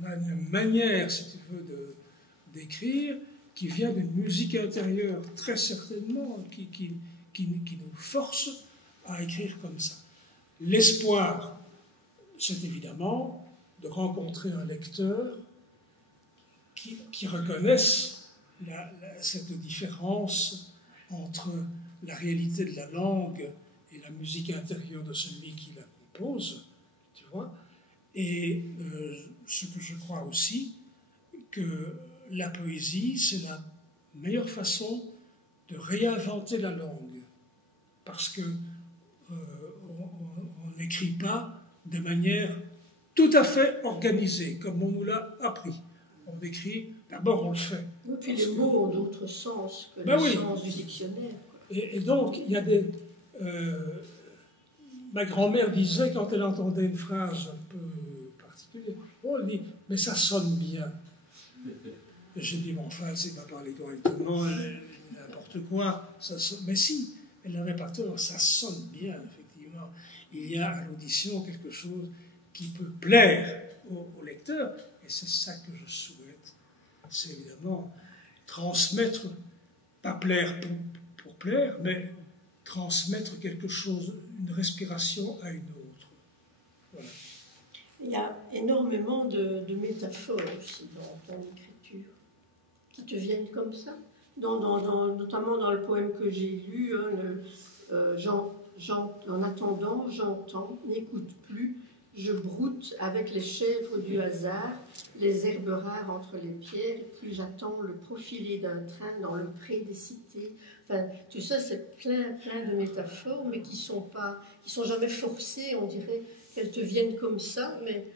On a une manière, si tu veux, d'écrire qui vient d'une musique intérieure, très certainement, qui nous force à écrire comme ça. L'espoir, c'est évidemment de rencontrer un lecteur qui reconnaisse cette différence entre la réalité de la langue et la musique intérieure de celui qui la compose, tu vois. Et ce que je crois aussi, que la poésie, c'est la meilleure façon de réinventer la langue, parce que on n'écrit pas de manière tout à fait organisée, comme on nous l'a appris. On écrit, d'abord on le fait. Et puis les mots ont d'autres sens que Ben le oui. sens du dictionnaire. Et donc, il y a des... ma grand-mère disait, quand elle entendait une phrase un peu particulière, oh, elle dit, mais ça sonne bien. Et j'ai dit, bon, enfin, elle ne sait pas parler correctement, elle n'importe quoi. Ça sonne... Mais si, elle n'avait pas tort, ça sonne bien, effectivement. Il y a à l'audition quelque chose qui peut plaire au lecteur, et c'est ça que je souhaite. C'est évidemment transmettre, pas plaire pour plaire, mais transmettre quelque chose, une respiration à une autre. Voilà. Il y a énormément de métaphores aussi dans ton écriture qui te viennent comme ça. Notamment dans le poème que j'ai lu, en attendant, j'entends, n'écoute plus, je broute avec les chèvres du hasard, les herbes rares entre les pierres, puis j'attends le profilé d'un train dans le pré des cités. Enfin, tout ça, c'est plein de métaphores, mais qui sont jamais forcées, on dirait qu'elles te viennent comme ça, mais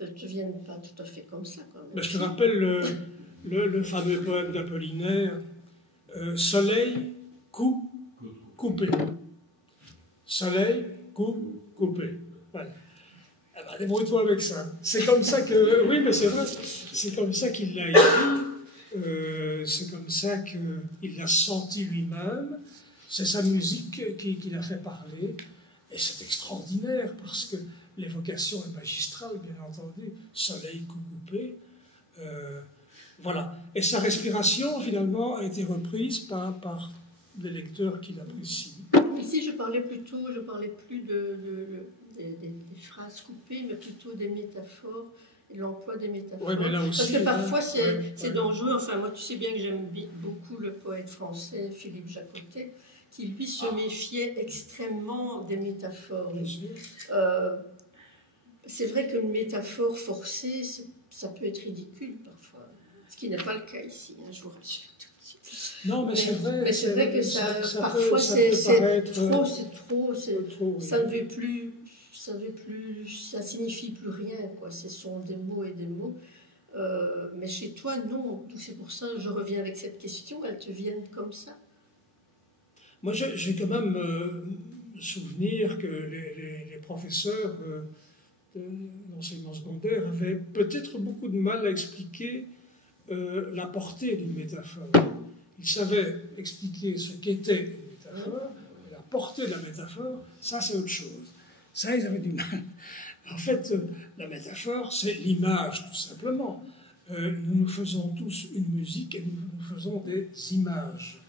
elles te viennent pas tout à fait comme ça. Quand même. Ben, je te rappelle le fameux poème d'Apollinaire, Soleil, coup, coupé. Soleil, coup, coupé. Voilà. Eh ben, débrouille-toi avec ça. C'est comme ça que... Oui, mais c'est vrai, c'est comme ça qu'il l'a écrit, c'est comme ça qu'il l'a senti lui-même, c'est sa musique qui l'a fait parler, et c'est extraordinaire, parce que l'évocation est magistrale, bien entendu, soleil, coup coupé, voilà. Et sa respiration, finalement, a été reprise par des lecteurs qui l'apprécient. Ici, je parlais plus des phrases coupées, mais plutôt des métaphores et l'emploi des métaphores. Ouais, mais là aussi, parce que parfois, ouais, c'est dangereux. Enfin, moi, tu sais bien que j'aime beaucoup le poète français Philippe Jacotet, qui, lui, se méfiait extrêmement des métaphores. C'est vrai qu'une métaphore forcée, ça peut être ridicule parfois. Ce qui n'est pas le cas ici, hein, je vous rassure. Non, mais c'est vrai. Mais c'est vrai que parfois ça ne veut plus, ça signifie plus rien, quoi. Ce sont des mots et des mots. Mais chez toi, non. C'est pour ça que je reviens avec cette question. Elles te viennent comme ça. Moi, j'ai quand même souvenir que les professeurs d'enseignement secondaire avaient peut-être beaucoup de mal à expliquer la portée d'une métaphore. Ils savaient expliquer ce qu'était une métaphore, et la portée de la métaphore, ça c'est autre chose. Ça, ils avaient du mal. En fait, la métaphore, c'est l'image, tout simplement. Nous faisons tous une musique et nous faisons des images.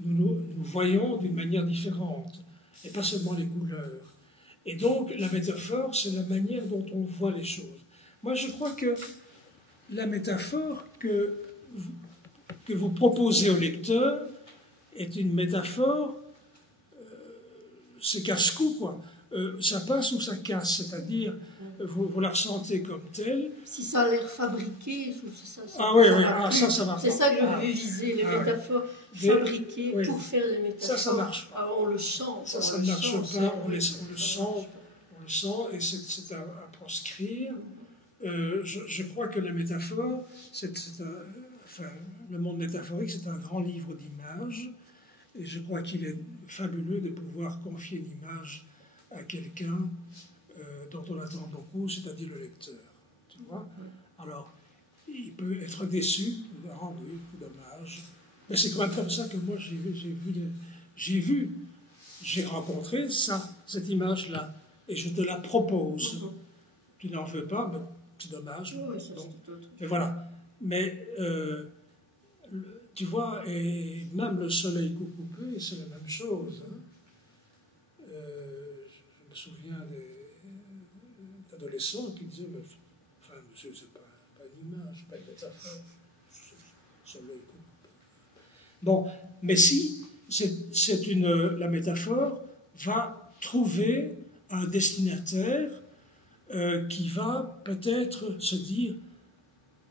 Nous voyons d'une manière différente, et pas seulement les couleurs. Et donc, la métaphore, c'est la manière dont on voit les choses. Moi, je crois que la métaphore que vous proposez au lecteur est une métaphore, c'est casse-cou, quoi. Ça passe ou ça casse, c'est-à-dire, vous la ressentez comme telle. Si ça a l'air fabriqué, ça marche. C'est ça que je veux viser, les métaphores fabriquées pour faire les métaphores. Ça marche pas. On le sent. Ça ne marche pas, on le sent, et c'est à proscrire. Je crois que la métaphore, le monde métaphorique, c'est un grand livre d'images, et je crois qu'il est fabuleux de pouvoir confier une image à quelqu'un dont on attend beaucoup, c'est-à-dire le lecteur. Tu vois ? Alors, il peut être déçu, dommage, mais c'est quand même comme ça que moi j'ai rencontré cette image-là, et je te la propose. Tu n'en veux pas, mais c'est dommage. Et voilà. Mais tu vois, et même le soleil coupé, c'est la même chose. Hein. Je me souviens d'adolescents qui disaient, enfin, monsieur, c'est pas une image, pas une métaphore. Soleil coupé. Bon, mais si la métaphore va trouver un destinataire qui va peut-être se dire,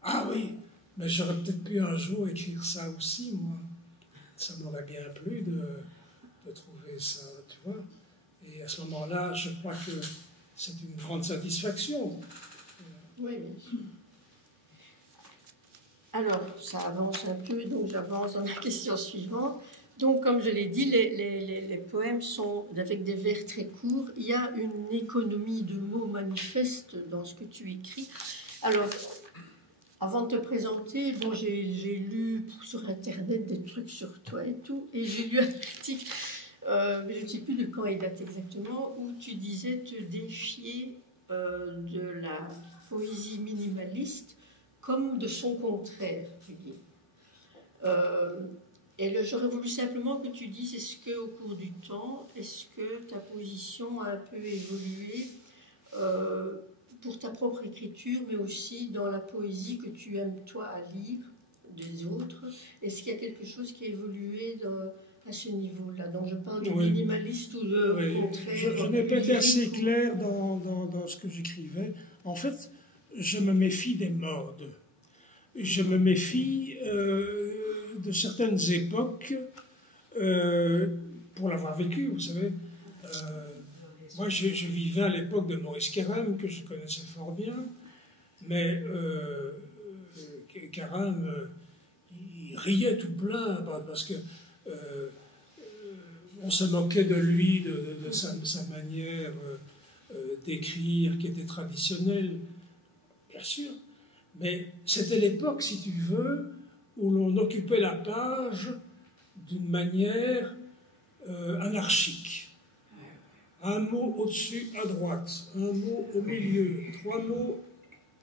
ah oui, Mais j'aurais peut-être pu un jour écrire ça aussi, moi. Ça m'aurait bien plu de trouver ça, tu vois. Et à ce moment-là, je crois que c'est une grande satisfaction. Oui, bien sûr. Alors, ça avance un peu, donc j'avance dans la question suivante. Donc, comme je l'ai dit, les poèmes sont avec des vers très courts. Il y a une économie de mots manifeste dans ce que tu écris. Alors, avant de te présenter, bon, j'ai lu sur Internet des trucs sur toi et tout, et j'ai lu un article, mais je ne sais plus de quand il date exactement, où tu disais te défier de la poésie minimaliste comme de son contraire, tu dis. Et j'aurais voulu simplement que tu dises, est-ce qu'au cours du temps, est-ce que ta position a un peu évolué pour ta propre écriture, mais aussi dans la poésie que tu aimes, toi, à lire des autres? Est-ce qu'il y a quelque chose qui a évolué à ce niveau-là? Donc je parle de minimaliste ou de contraire. Je n'ai pas été assez clair dans ce que j'écrivais. En fait, je me méfie des modes. Je me méfie de certaines époques, pour l'avoir vécu, vous savez. Moi, je vivais à l'époque de Maurice Carême, que je connaissais fort bien, mais Carême, il riait tout plein, parce que on se moquait de lui, de sa manière d'écrire, qui était traditionnelle, bien sûr. Mais c'était l'époque, si tu veux, où l'on occupait la page d'une manière anarchique. Un mot au-dessus, à droite, un mot au milieu, 3 mots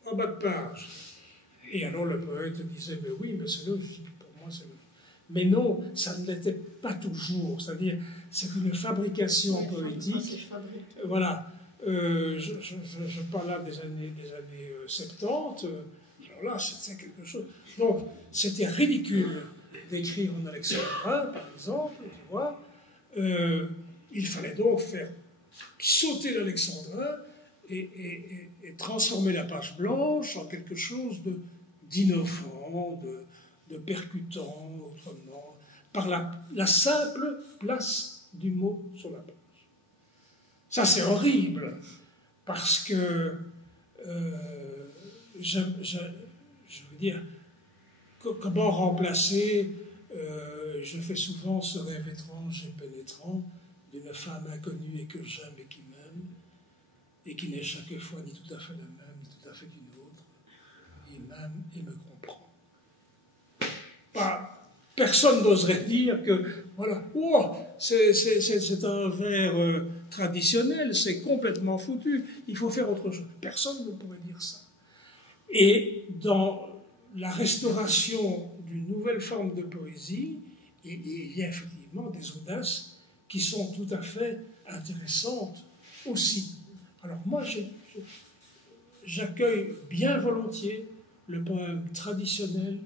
en bas de page. Et alors le poète disait, mais oui, mais c'est logique, pour moi c'est logique. Mais non, ça ne l'était pas toujours, c'est-à-dire, c'est une fabrication poétique. Voilà, je parle là des années 70, alors là, c'était quelque chose. Donc, c'était ridicule d'écrire en alexandrin, par exemple, tu vois. Il fallait donc faire sauter l'alexandrin et transformer la page blanche en quelque chose d'innovant, de percutant, autrement, par la simple place du mot sur la page. Ça, c'est horrible, parce que, je veux dire, comment remplacer, je fais souvent ce rêve étrange et pénétrant d'une femme inconnue et que j'aime et qui m'aime, et qui n'est chaque fois ni tout à fait la même, ni tout à fait une autre, et m'aime et me comprend. Personne n'oserait dire que, voilà, oh, c'est un vers traditionnel, c'est complètement foutu, il faut faire autre chose. Personne ne pourrait dire ça. Et dans la restauration d'une nouvelle forme de poésie, il y a effectivement des audaces qui sont tout à fait intéressantes aussi. Alors moi, j'accueille bien volontiers le poème traditionnel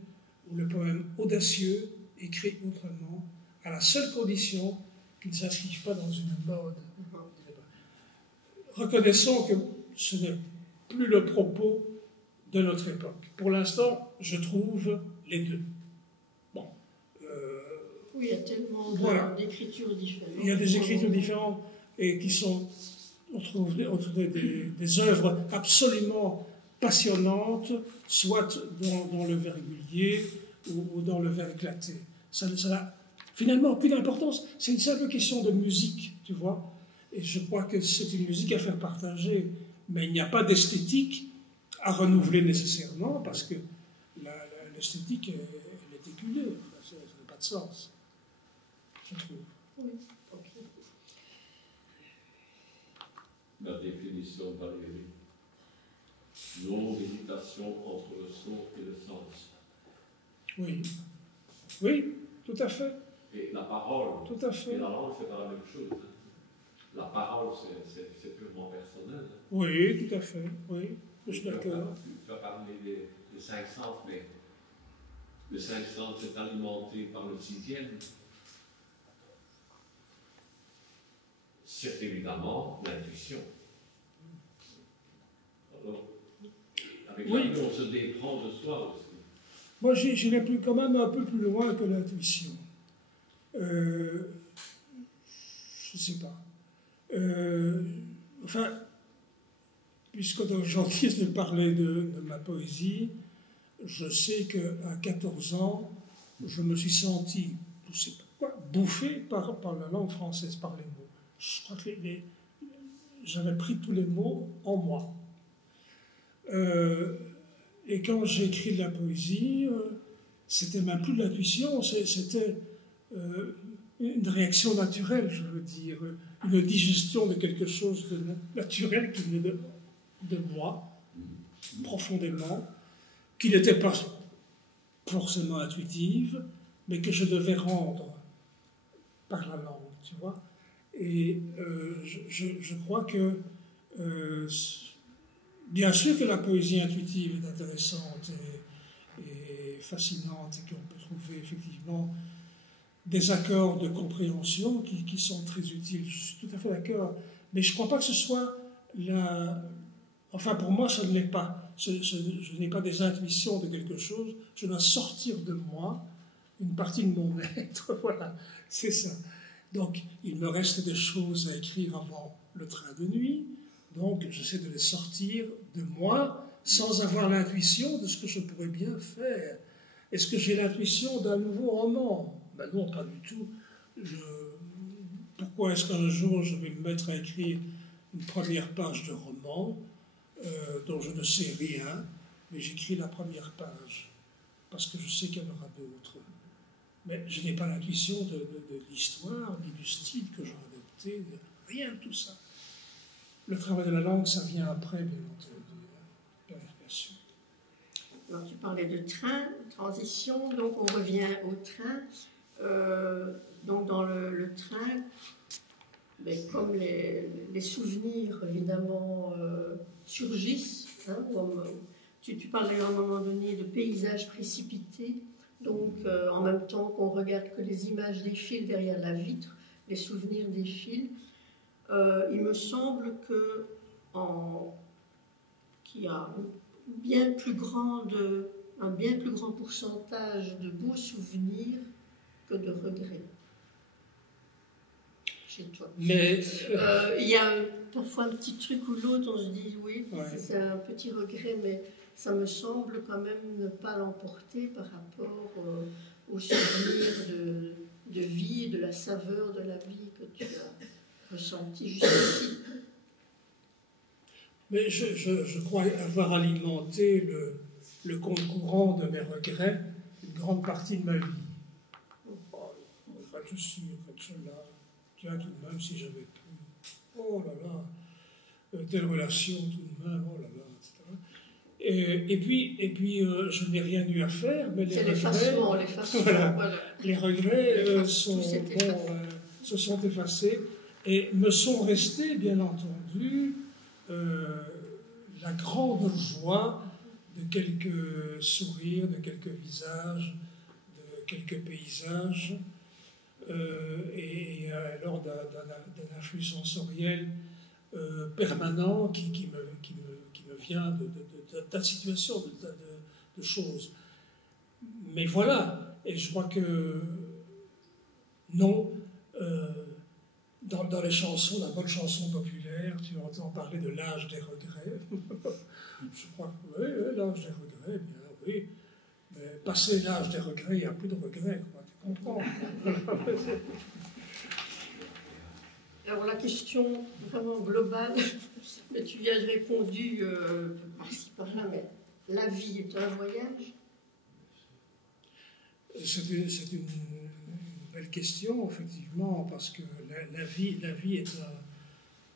ou le poème audacieux, écrit autrement, à la seule condition qu'il ne s'inscrive pas dans une mode. Reconnaissons que ce n'est plus le propos de notre époque. Pour l'instant, je trouve les deux. Bon. Oui, il y a tellement d'écritures différentes. Il y a des écritures différentes et qui sont, on trouve des œuvres absolument passionnantes, soit dans le vergulier ou dans le vers éclaté. Ça n'a finalement aucune importance. C'est une simple question de musique, tu vois. Et je crois que c'est une musique à faire partager. Mais il n'y a pas d'esthétique à renouveler nécessairement, parce que l'esthétique, elle est éculée. Ça n'a pas de sens, je trouve. Oui, ok. La définition de Valérie. Longue hésitation entre le son et le sens. Oui. Oui, tout à fait. Et la parole. Tout à fait. Et la langue, c'est pas la même chose. La parole, c'est purement personnel. Oui, tout à fait. Oui, je suis d'accord. Tu as parlé des 5 sens, mais le 5 sens est alimenté par le 6e. C'est évidemment l'intuition. Alors, avec la vue, on se déprend de soi aussi. Moi, j'irais quand même un peu plus loin que l'intuition. Je ne sais pas. Enfin, puisque dans le gentil de parler de ma poésie, je sais qu'à 14 ans, je me suis senti, je ne sais pas quoi, bouffé par la langue française, par les mots. Je crois que j'avais pris tous les mots en moi. Et quand j'ai écrit de la poésie, c'était même plus de l'intuition, c'était une réaction naturelle, je veux dire, une digestion de quelque chose de naturel qui venait de moi, profondément, qui n'était pas forcément intuitive, mais que je devais rendre par la langue, tu vois. Et je crois que, bien sûr que la poésie intuitive est intéressante et fascinante, et qu'on peut trouver effectivement des accords de compréhension qui sont très utiles, je suis tout à fait d'accord, mais je ne crois pas que ce soit enfin pour moi ça ne l'est pas. Je n'ai pas des intuitions de quelque chose, je dois sortir de moi une partie de mon être, voilà, c'est ça. Donc, il me reste des choses à écrire avant le train de nuit, donc j'essaie de les sortir de moi sans avoir l'intuition de ce que je pourrais bien faire. Est-ce que j'ai l'intuition d'un nouveau roman? Ben non, pas du tout. Pourquoi est-ce qu'un jour je vais me mettre à écrire une première page de roman dont je ne sais rien, mais j'écris la première page, parce que je sais qu'il y en aura d'autres. Mais je n'ai pas l'intuition de l'histoire, ni du style que j'aurais adopté, rien de tout ça. Le travail de la langue, ça vient après, bien entendu, bien sûr. Alors, tu parlais de train, transition, donc on revient au train. Donc dans le train, mais comme les souvenirs, évidemment, surgissent, hein, tu parlais à un moment donné de paysages précipités, donc en même temps qu'on regarde que les images défilent derrière la vitre, les souvenirs défilent, il me semble qu'il y a un bien plus grand pourcentage de beaux souvenirs que de regrets chez toi. Mais il y a parfois un petit truc ou l'autre, on se dit oui, ouais. C'est un petit regret, mais ça me semble quand même ne pas l'emporter par rapport aux souvenirs de vie et de la saveur de la vie que tu as ressenti jusqu'ici. Mais je crois avoir alimenté le compte courant de mes regrets une grande partie de ma vie. Pas tout sûr, là. Tiens, tout de même, si j'avais pu. Oh là là, telle relation, tout de même, oh là là, etc. Et puis je n'ai rien eu à faire, mais les regrets. Voilà. Les regrets se sont effacés et me sont restés, bien entendu, la grande joie de quelques sourires, de quelques visages, de quelques paysages, et alors d'un afflux sensoriel permanent qui me vient de tas de situations, de tas de choses. Mais voilà, et je crois que non, dans les chansons, la bonne chanson populaire, tu entends parler de l'âge des regrets. Je crois que oui, l'âge des regrets, bien oui. Mais passé l'âge des regrets, il n'y a plus de regrets, quoi, tu comprends. Alors la question vraiment globale, mais tu y as répondu par-ci par-là, mais la vie est un voyage? C'est une belle question, effectivement, parce que la vie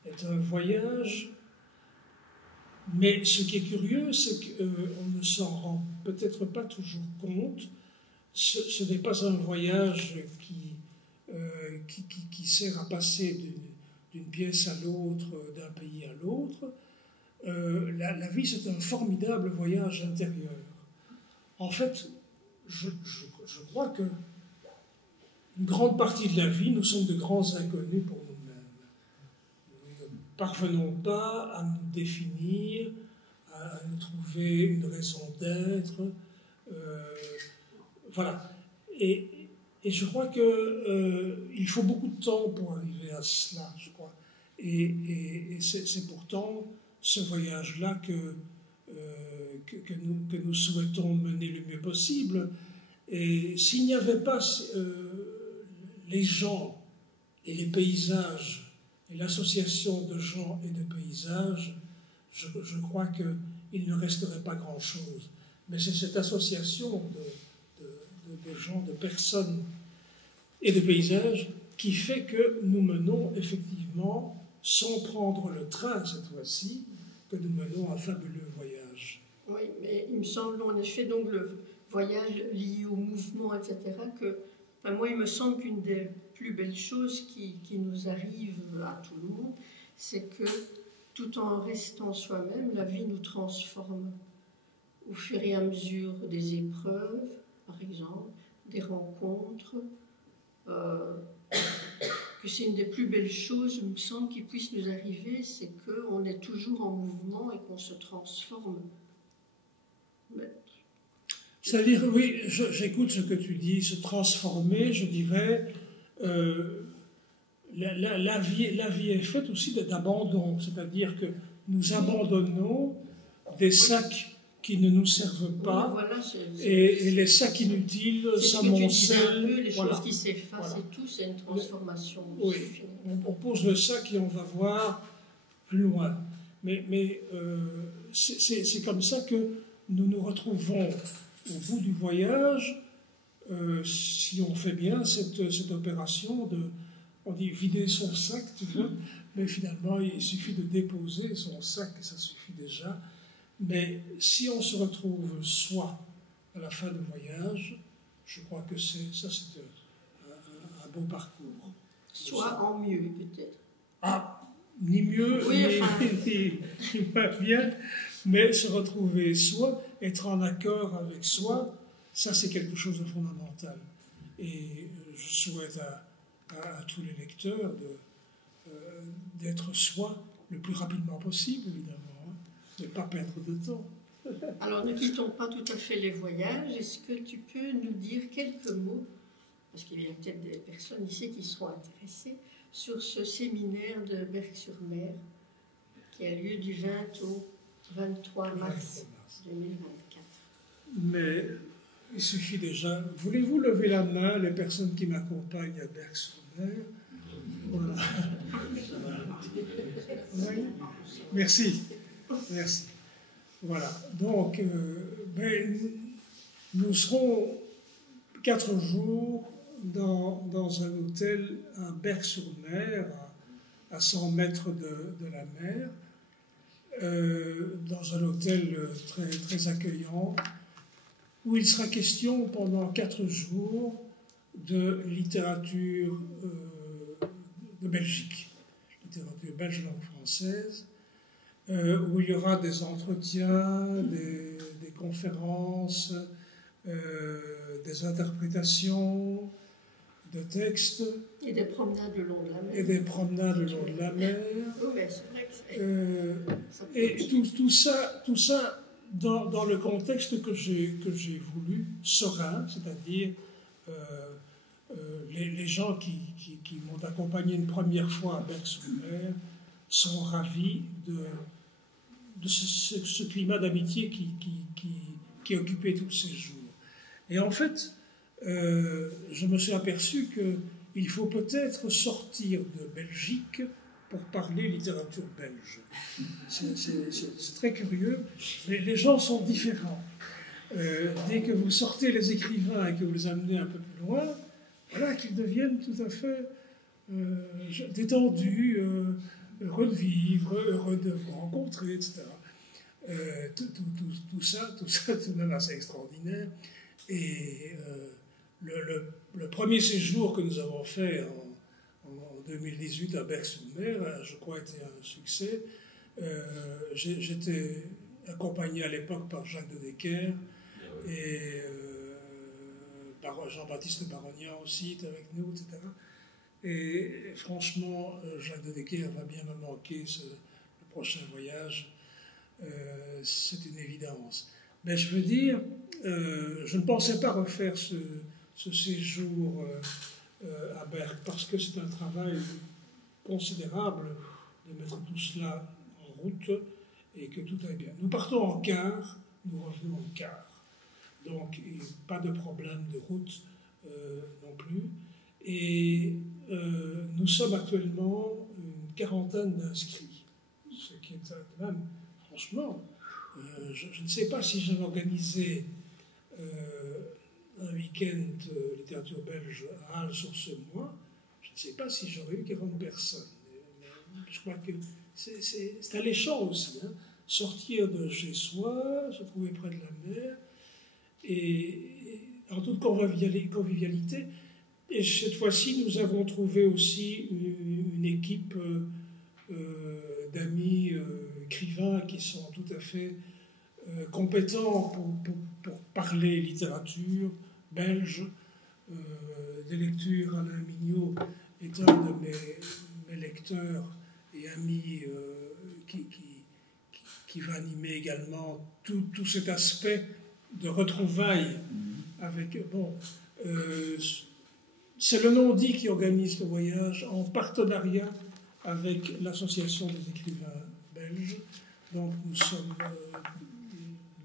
est un voyage, mais ce qui est curieux, c'est qu'on ne s'en rend peut-être pas toujours compte. Ce n'est pas un voyage qui sert à passer d'une pièce à l'autre, d'un pays à l'autre. La vie, c'est un formidable voyage intérieur. En fait, je crois que une grande partie de la vie, nous sommes de grands inconnus pour nous-mêmes. Nous ne parvenons pas à nous définir, à nous trouver une raison d'être, Voilà. Et je crois qu'il faut beaucoup de temps pour arriver à cela, je crois. Et c'est pourtant ce voyage-là que nous souhaitons mener le mieux possible. Et s'il n'y avait pas les gens et les paysages et l'association de gens et de paysages, je crois qu'il ne resterait pas grand-chose. Mais c'est cette association de gens, de personnes et de paysages qui fait que nous menons effectivement, sans prendre le train cette fois-ci, que nous menons un fabuleux voyage. Oui, mais il me semble en effet, donc le voyage lié au mouvement, etc., que, enfin, moi, il me semble qu'une des plus belles choses qui nous arrive à tout le monde, c'est que tout en restant soi-même, la vie nous transforme au fur et à mesure des épreuves, par exemple, des rencontres, que c'est une des plus belles choses, il me semble, qui puisse nous arriver, c'est qu'on est toujours en mouvement et qu'on se transforme. Mais... C'est-à-dire, oui, j'écoute ce que tu dis, se transformer, je dirais, la vie est faite aussi d'abandon, c'est-à-dire que nous abandonnons des sacs qui ne nous servent pas, oui, voilà, et les sacs inutiles s'amoncellent. Les choses qui s'effacent et tout, c'est une transformation. Oui, on pose le sac et on va voir plus loin. Mais c'est comme ça que nous nous retrouvons au bout du voyage, si on fait bien cette opération on dit vider son sac, tu veux, mais finalement il suffit de déposer son sac et ça suffit déjà. Mais si on se retrouve soi à la fin du voyage, je crois que c'est un beau parcours. Soit en mieux, peut-être. Ah, ni mieux, oui, ni pas bien, mais se retrouver soi, être en accord avec soi, ça c'est quelque chose de fondamental. Et je souhaite à tous les lecteurs d'être soi le plus rapidement possible, évidemment. Ne pas perdre de temps. Alors, ne quittons pas tout à fait les voyages. Est-ce que tu peux nous dire quelques mots, parce qu'il y a peut-être des personnes ici qui seront intéressées, sur ce séminaire de Berck-sur-Mer qui a lieu du 20 au 23 mars 2024. Mais il suffit déjà... Voulez-vous lever la main, les personnes qui m'accompagnent à Berck-sur-Mer? Voilà. Oui. Merci. Merci. Voilà. Donc, nous serons 4 jours dans un hôtel à Berck-sur-Mer, à 100 mètres de la mer, dans un hôtel très, très accueillant, où il sera question pendant 4 jours de littérature de Belgique, littérature belge langue française, où il y aura des entretiens, des conférences, des interprétations de textes. Et des promenades le long de la mer. Et des promenades le long de la mer. Oui, c'est vrai que et tout ça dans le contexte que j'ai voulu, serein, c'est-à-dire les gens qui m'ont accompagné une première fois à Berck-sur-Mer sont ravis de ce climat d'amitié qui occupait tous ces jours. Et en fait, je me suis aperçu qu'il faut peut-être sortir de Belgique pour parler littérature belge. C'est très curieux, mais les gens sont différents. Dès que vous sortez les écrivains et que vous les amenez un peu plus loin, voilà qu'ils deviennent tout à fait détendus, heureux de vivre, heureux de vous rencontrer, etc. Tout ça, c'est même assez extraordinaire. Et le premier séjour que nous avons fait en 2018 à Berck-sur-Mer, je crois, était un succès. J'étais accompagné à l'époque par Jacques de Decker et par Jean-Baptiste Barognan aussi était avec nous, etc. Et franchement, Jacques de Decker va bien me manquer le prochain voyage, c'est une évidence. Mais je veux dire, je ne pensais pas refaire ce séjour à Berck, parce que c'est un travail considérable de mettre tout cela en route et que tout aille bien. Nous partons en car, nous revenons en car. Donc, pas de problème de route non plus. Et nous sommes actuellement une quarantaine d'inscrits, ce qui est quand même, franchement, je ne sais pas si j'avais organisé un week-end littérature belge à Halle sur ce mois, je ne sais pas si j'aurais eu 40 personnes. Mais je crois que c'est alléchant aussi, hein. Sortir de chez soi, se trouver près de la mer, et en toute convivialité. Et cette fois-ci, nous avons trouvé aussi une équipe d'amis écrivains qui sont tout à fait compétents pour parler littérature belge. Des lectures, Alain Mignot est un de mes lecteurs et amis qui va animer également tout cet aspect de retrouvailles avec... Bon, c'est le non-dit qui organise le voyage en partenariat avec l'Association des écrivains belges. Donc nous sommes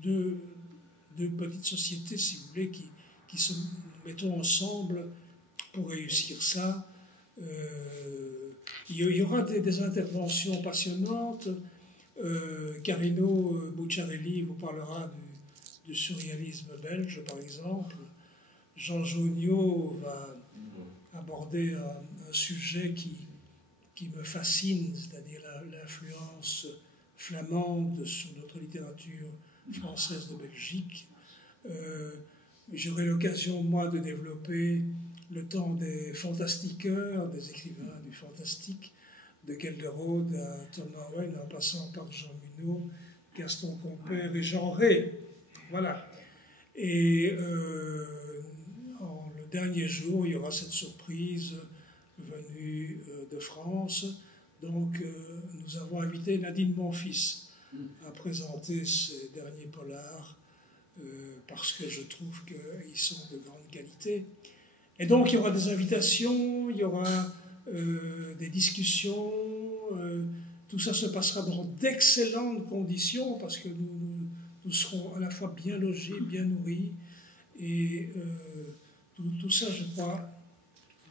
deux petites sociétés, si vous voulez, qui se mettons ensemble pour réussir ça. Il y aura des interventions passionnantes. Carino Bucciarelli vous parlera du surréalisme belge, par exemple. Jean Jauniot va aborder un sujet qui me fascine, c'est-à-dire l'influence flamande sur notre littérature française de Belgique. J'aurai l'occasion, moi, de développer le temps des fantastiqueurs, des écrivains du fantastique, de Gelderode à Thomas Owen, en passant par Jean Munot, Gaston Compère et Jean Rey. Voilà. Et le dernier jour, il y aura cette surprise venue de France. Donc, nous avons invité Nadine Monfils à présenter ses derniers polars, parce que je trouve qu'ils sont de grande qualité. Et donc, il y aura des invitations, il y aura des discussions, tout ça se passera dans d'excellentes conditions, parce que nous serons à la fois bien logés, bien nourris, et tout ça, je crois,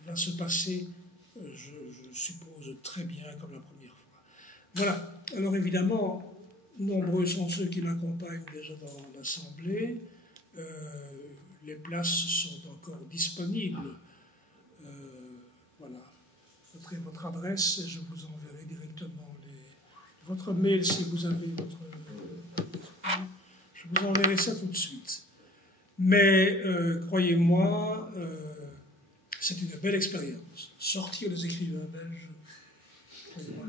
va se passer, je suppose, très bien comme la première fois. Voilà. Alors évidemment, nombreux sont ceux qui m'accompagnent déjà dans l'Assemblée. Les places sont encore disponibles. Voilà. Notez votre adresse et je vous enverrai directement votre mail si vous avez votre... Je vous enverrai ça tout de suite. Mais croyez-moi, c'est une belle expérience. Sortir des écrivains belges, croyez-moi,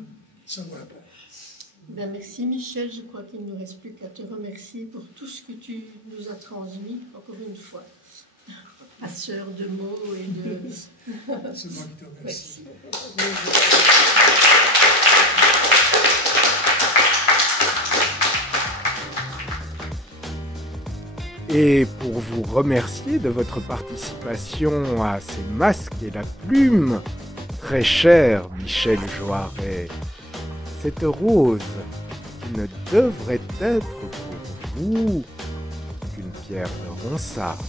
ça vaut la peine. Ben merci Michel, je crois qu'il ne nous reste plus qu'à te remercier pour tout ce que tu nous as transmis, encore une fois. Passeur de mots et de... C'est moi qui te remercie. Et pour vous remercier de votre participation à ces masques et la plume, très cher Michel Joiret, cette rose qui ne devrait être pour vous qu'une pierre de Ronsard.